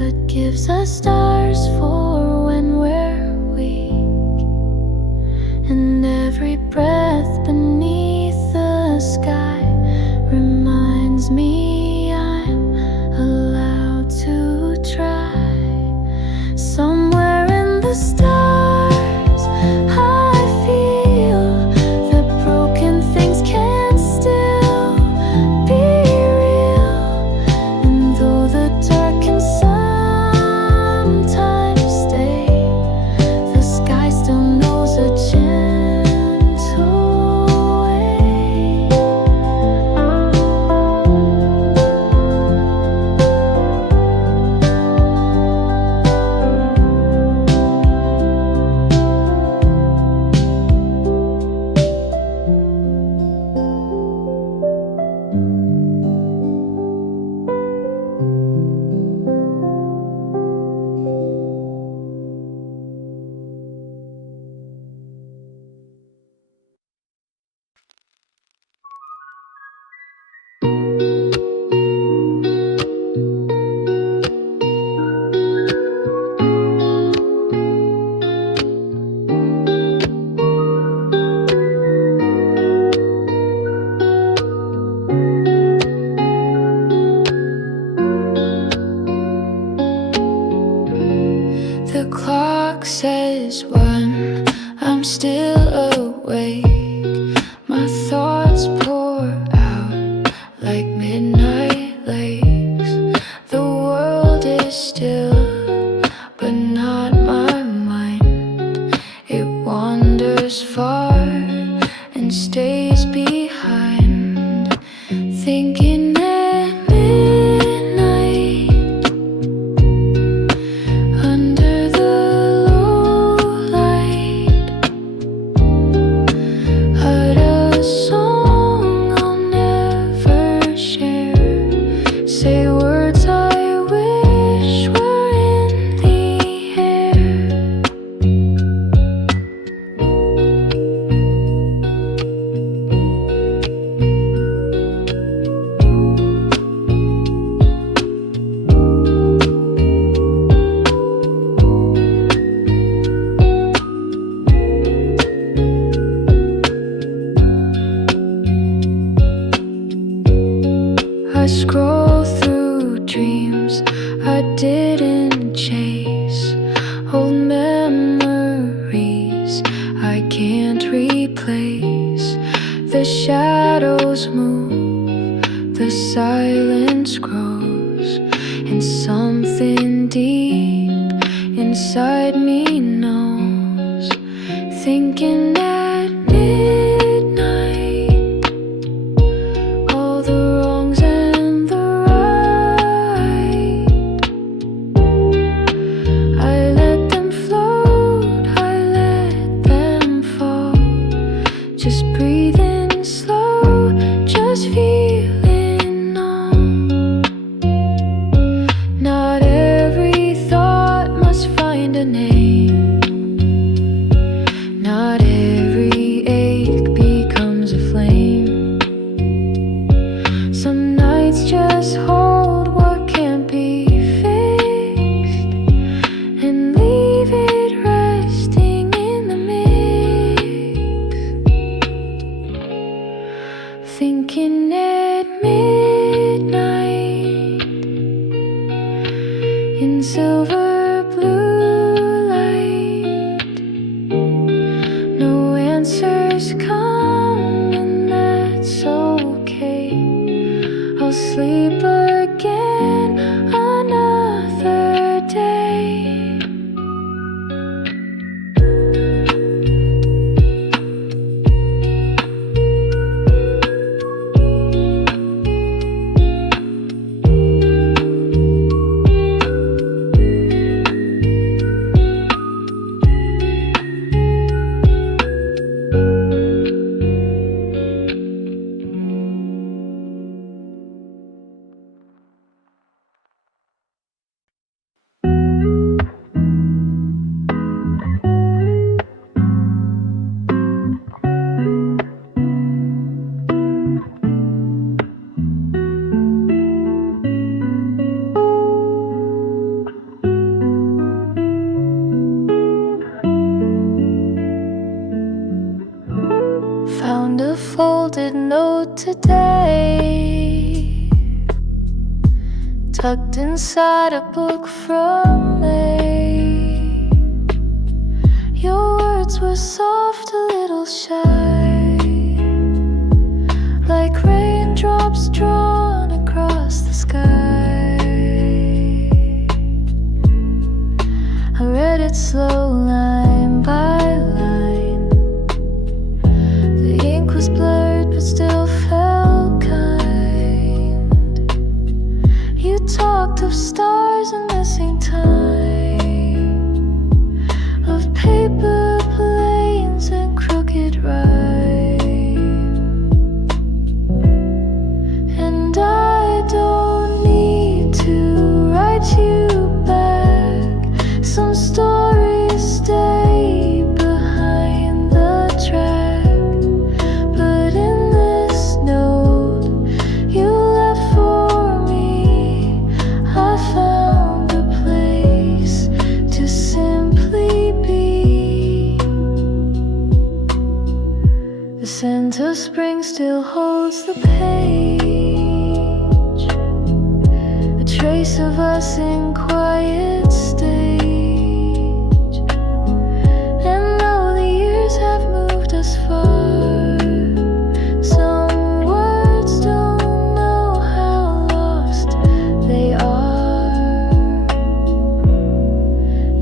but gives us stars for when we're weak. And every breath beneath the sky reminds me I'm allowed to try. Somewhere in the stars I feel that broken things can still be real. And though the dark can sometimes stay, the sky still knows a gentle way. The clock says 1, I'm still awake. My thoughts pour out like midnight lakes. The world is still, but not my mind. It wanders far and stays behind, thinking at midnight under the low light. Heard a song I'll never share, say words I wish were in the air. I scroll through dreams I didn't chase, old memories I can't replace. The shadows move, the silence grows, and something deep inside me knows. Thinking at midnight, all the wrongs and the right, I let them float, I let them fall. Just breathing slow, just feeling numb. Not every thought must find a name. Not every ache becomes a flame. Some nights just hold what can't be fixed and leave it resting in the mix. Thinking at midnight in silver blue light, no answers come, and that's okay. I'll sleep again another day. handed note today, tucked inside a book from May. Your words were soft, a little shy, like raindrops drawn across the sky. I read it slow, line by line. The ink was blurred but still felt kind. You talked of stars and missing time, of paper planes and crooked rhyme. And I don't need to write you back. Some stories stay behind the track, but in this note you left for me, I found a place to simply be. The scent of spring still holds the page, a trace of us in quiet stage. And though the years have moved us far, some words don't know how lost they are.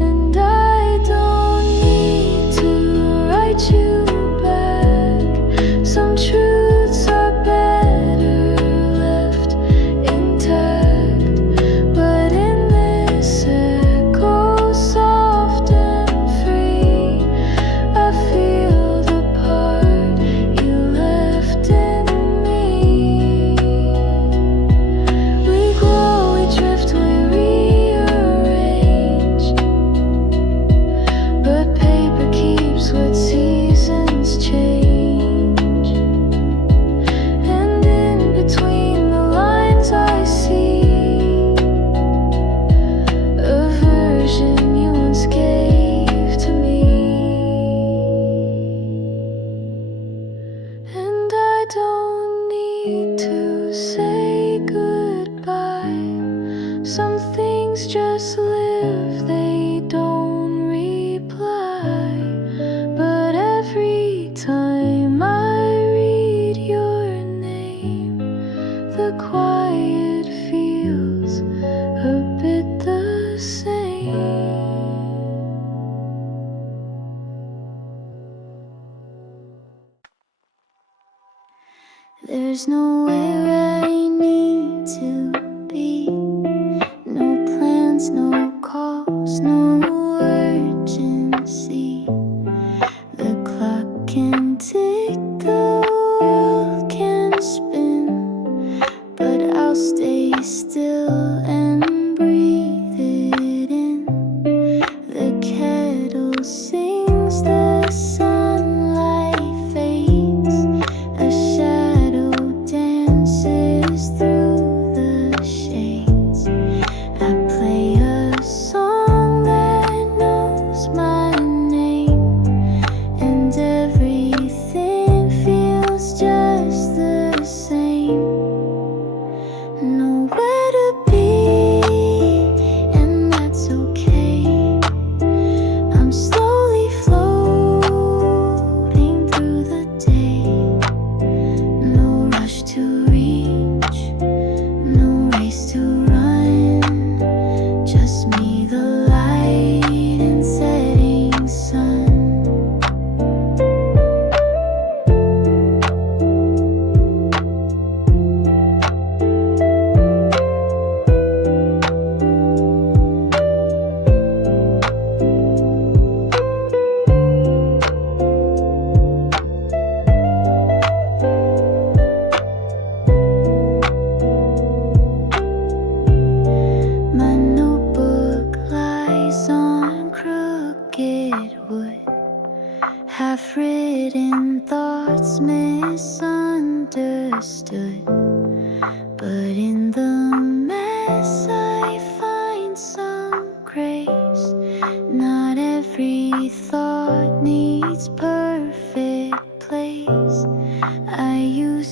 And I don't need to write you back. Some truths are better left intact, but in this echo, soft and free, I feel the part you left in me. We grow, we drift, we rearrange, but paper keeps what seasons change. And in between the lines I see a version you once gave to me. And I don't need to say goodbye. Some things just live, they don't reply. But every time I read your name, the quiet feels a bit the same. There's nowhere I need to be, no plans, no calls, no urgency. The clock can tick, the world can spin, but I'll stay still and breathe it in. The kettle sings, the sunlight fades, a shadow dances through the shades. I play a song that knows my name, and everything feels just the same. Nowhere to be, and that's okay. I'm slowly floating through the day. No rush to reach, no race to run, just me, the light and setting sun. My notebook lies on crooked wood, half-written thoughts misunderstood. But in the mess I find some grace. Not every thought needs perfect place. I use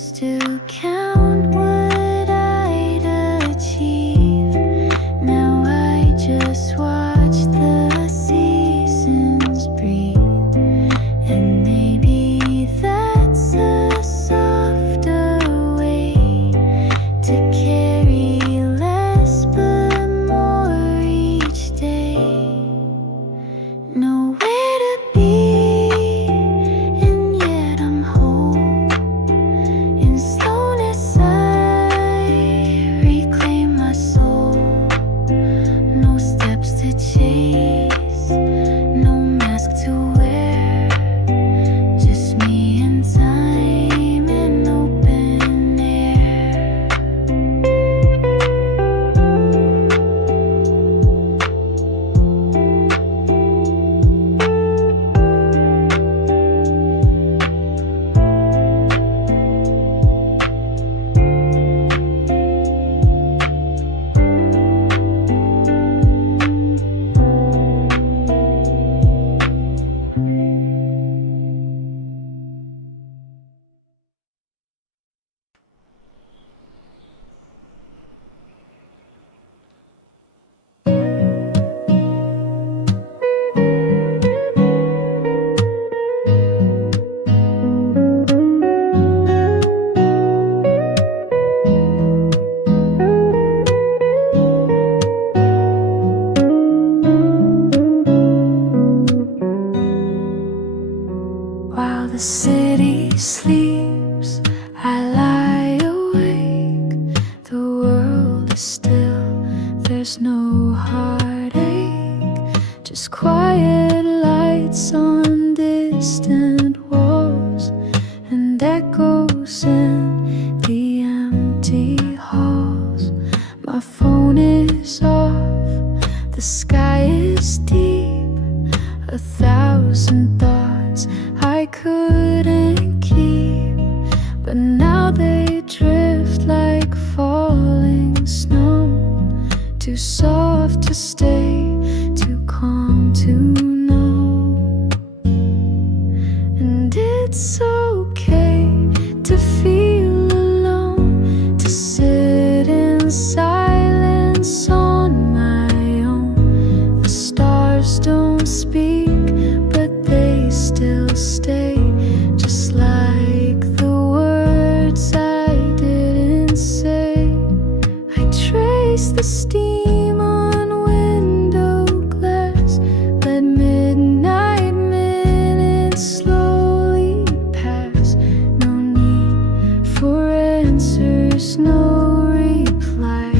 the city sleeps, I lie awake. The world is still, there's no heartache, just quiet lights on distant walls and echoes in the empty halls. My phone is off, the sky is deep, 1,000 thoughts I couldn't keep, but now they drift like falling snow, too soft to stay, too calm to know. And it's okay to feel alone, to sit in silence on my own. The stars don't speak, but they still stay, just like the words I didn't say. I trace the steam on window glass, let midnight minutes slowly pass. No need for answers, no reply,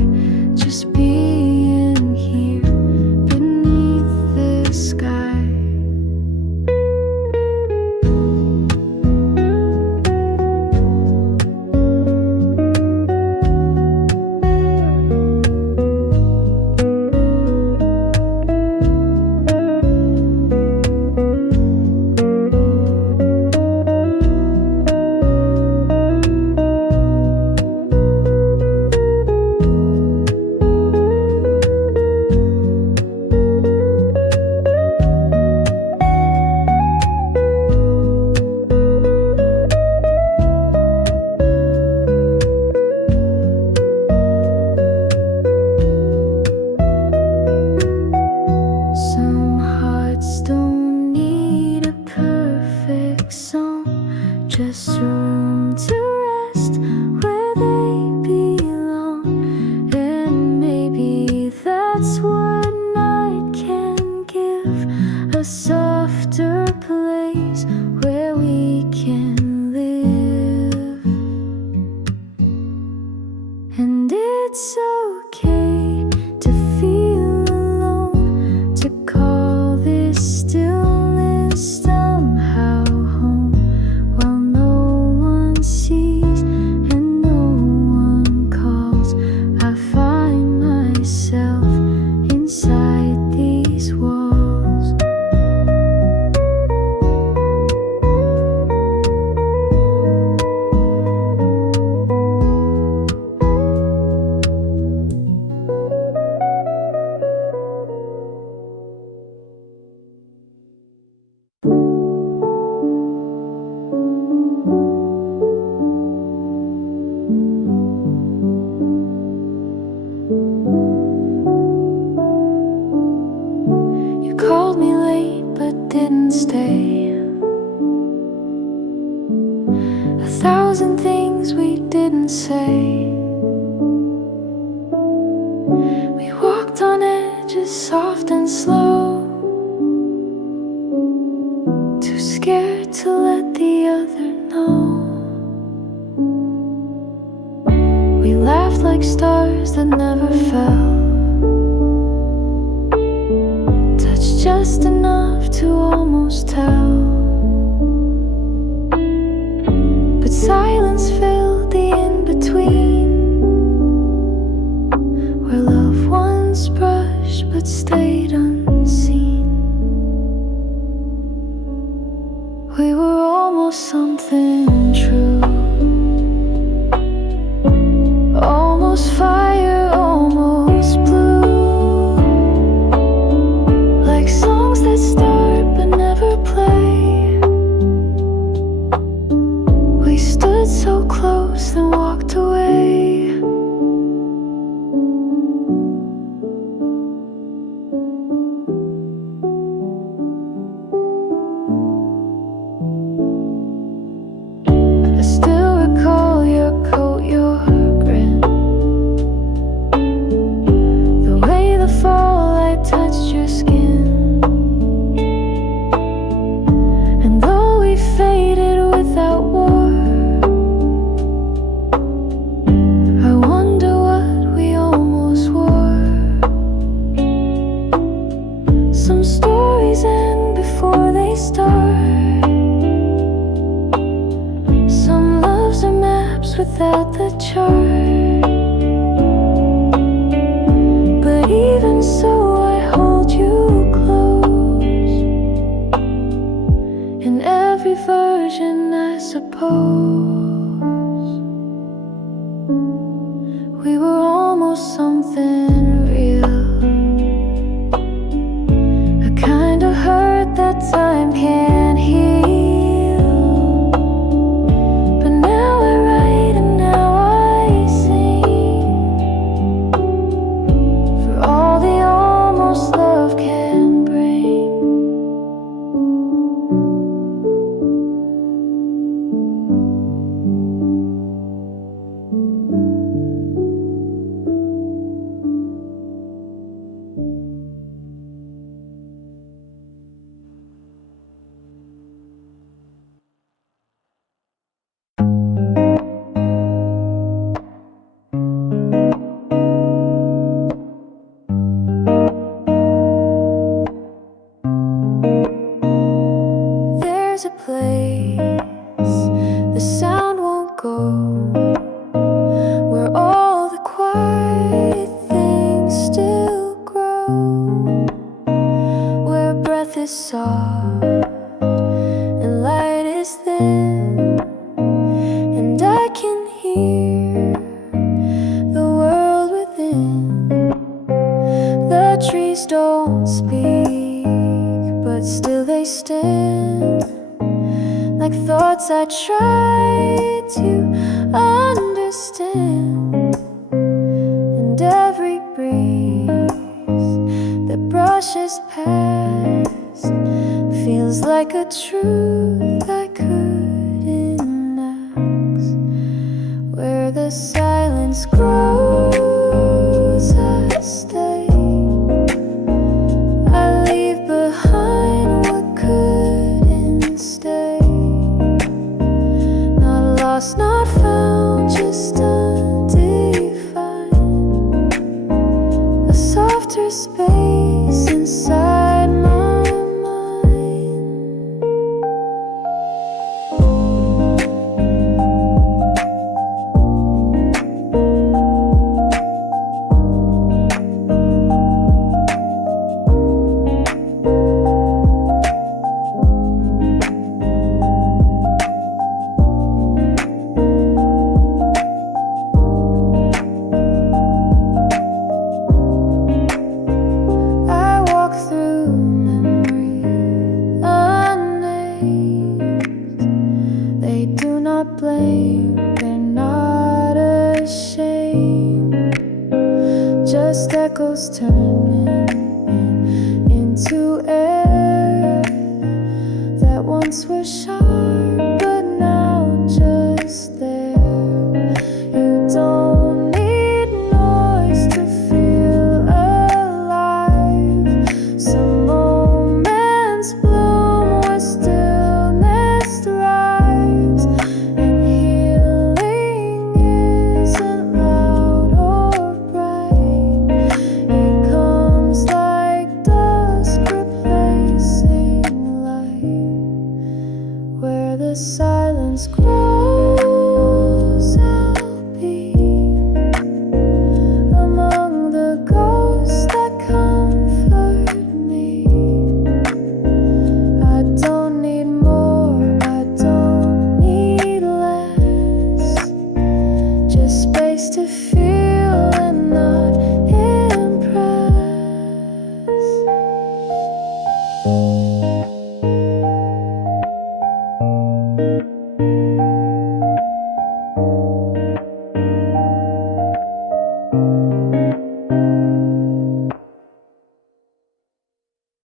just being here beneath the sky. Some hearts don't need a perfect song, just room to rest where they belong. And maybe that's what night can give, a softer place where we can live. And it's okay to feel alone, to call this stillness somehow home, while no one sees and no one calls. I find myself inside these walls. You called me late but didn't stay. 1,000 things we didn't say. We walked on edges, soft and slow, too scared to let the other know. We laughed like stars that never fell, touched just enough to almost tell. But silence filled the in-between, where loved ones brushed but stayed unseen. We were almost something true, almost fire, almost blue, like songs that start but never play. We stood so close then walked away. without the chart. But even so, I hold you close in every version, I suppose. We were almost something real, a kind of hurt that time can't heal. But now I write and now I sing for all the almost love can bring. There's a place the sound won't go, where all the quiet things still grow, where breath is soft and light is thin, and I can hear the world within. The trees don't speak, but still they stand like thoughts I try to understand. And every breeze that brushes past feels like a truth I couldn't ask. Where the silence grows, I stay. I leave behind what couldn't stay. Not lost, not found, just undefined. A softer space inside my mind. I walk through memory unnamed. They do not blame, they're not ashamed. Just echoes turning into air that once were shy.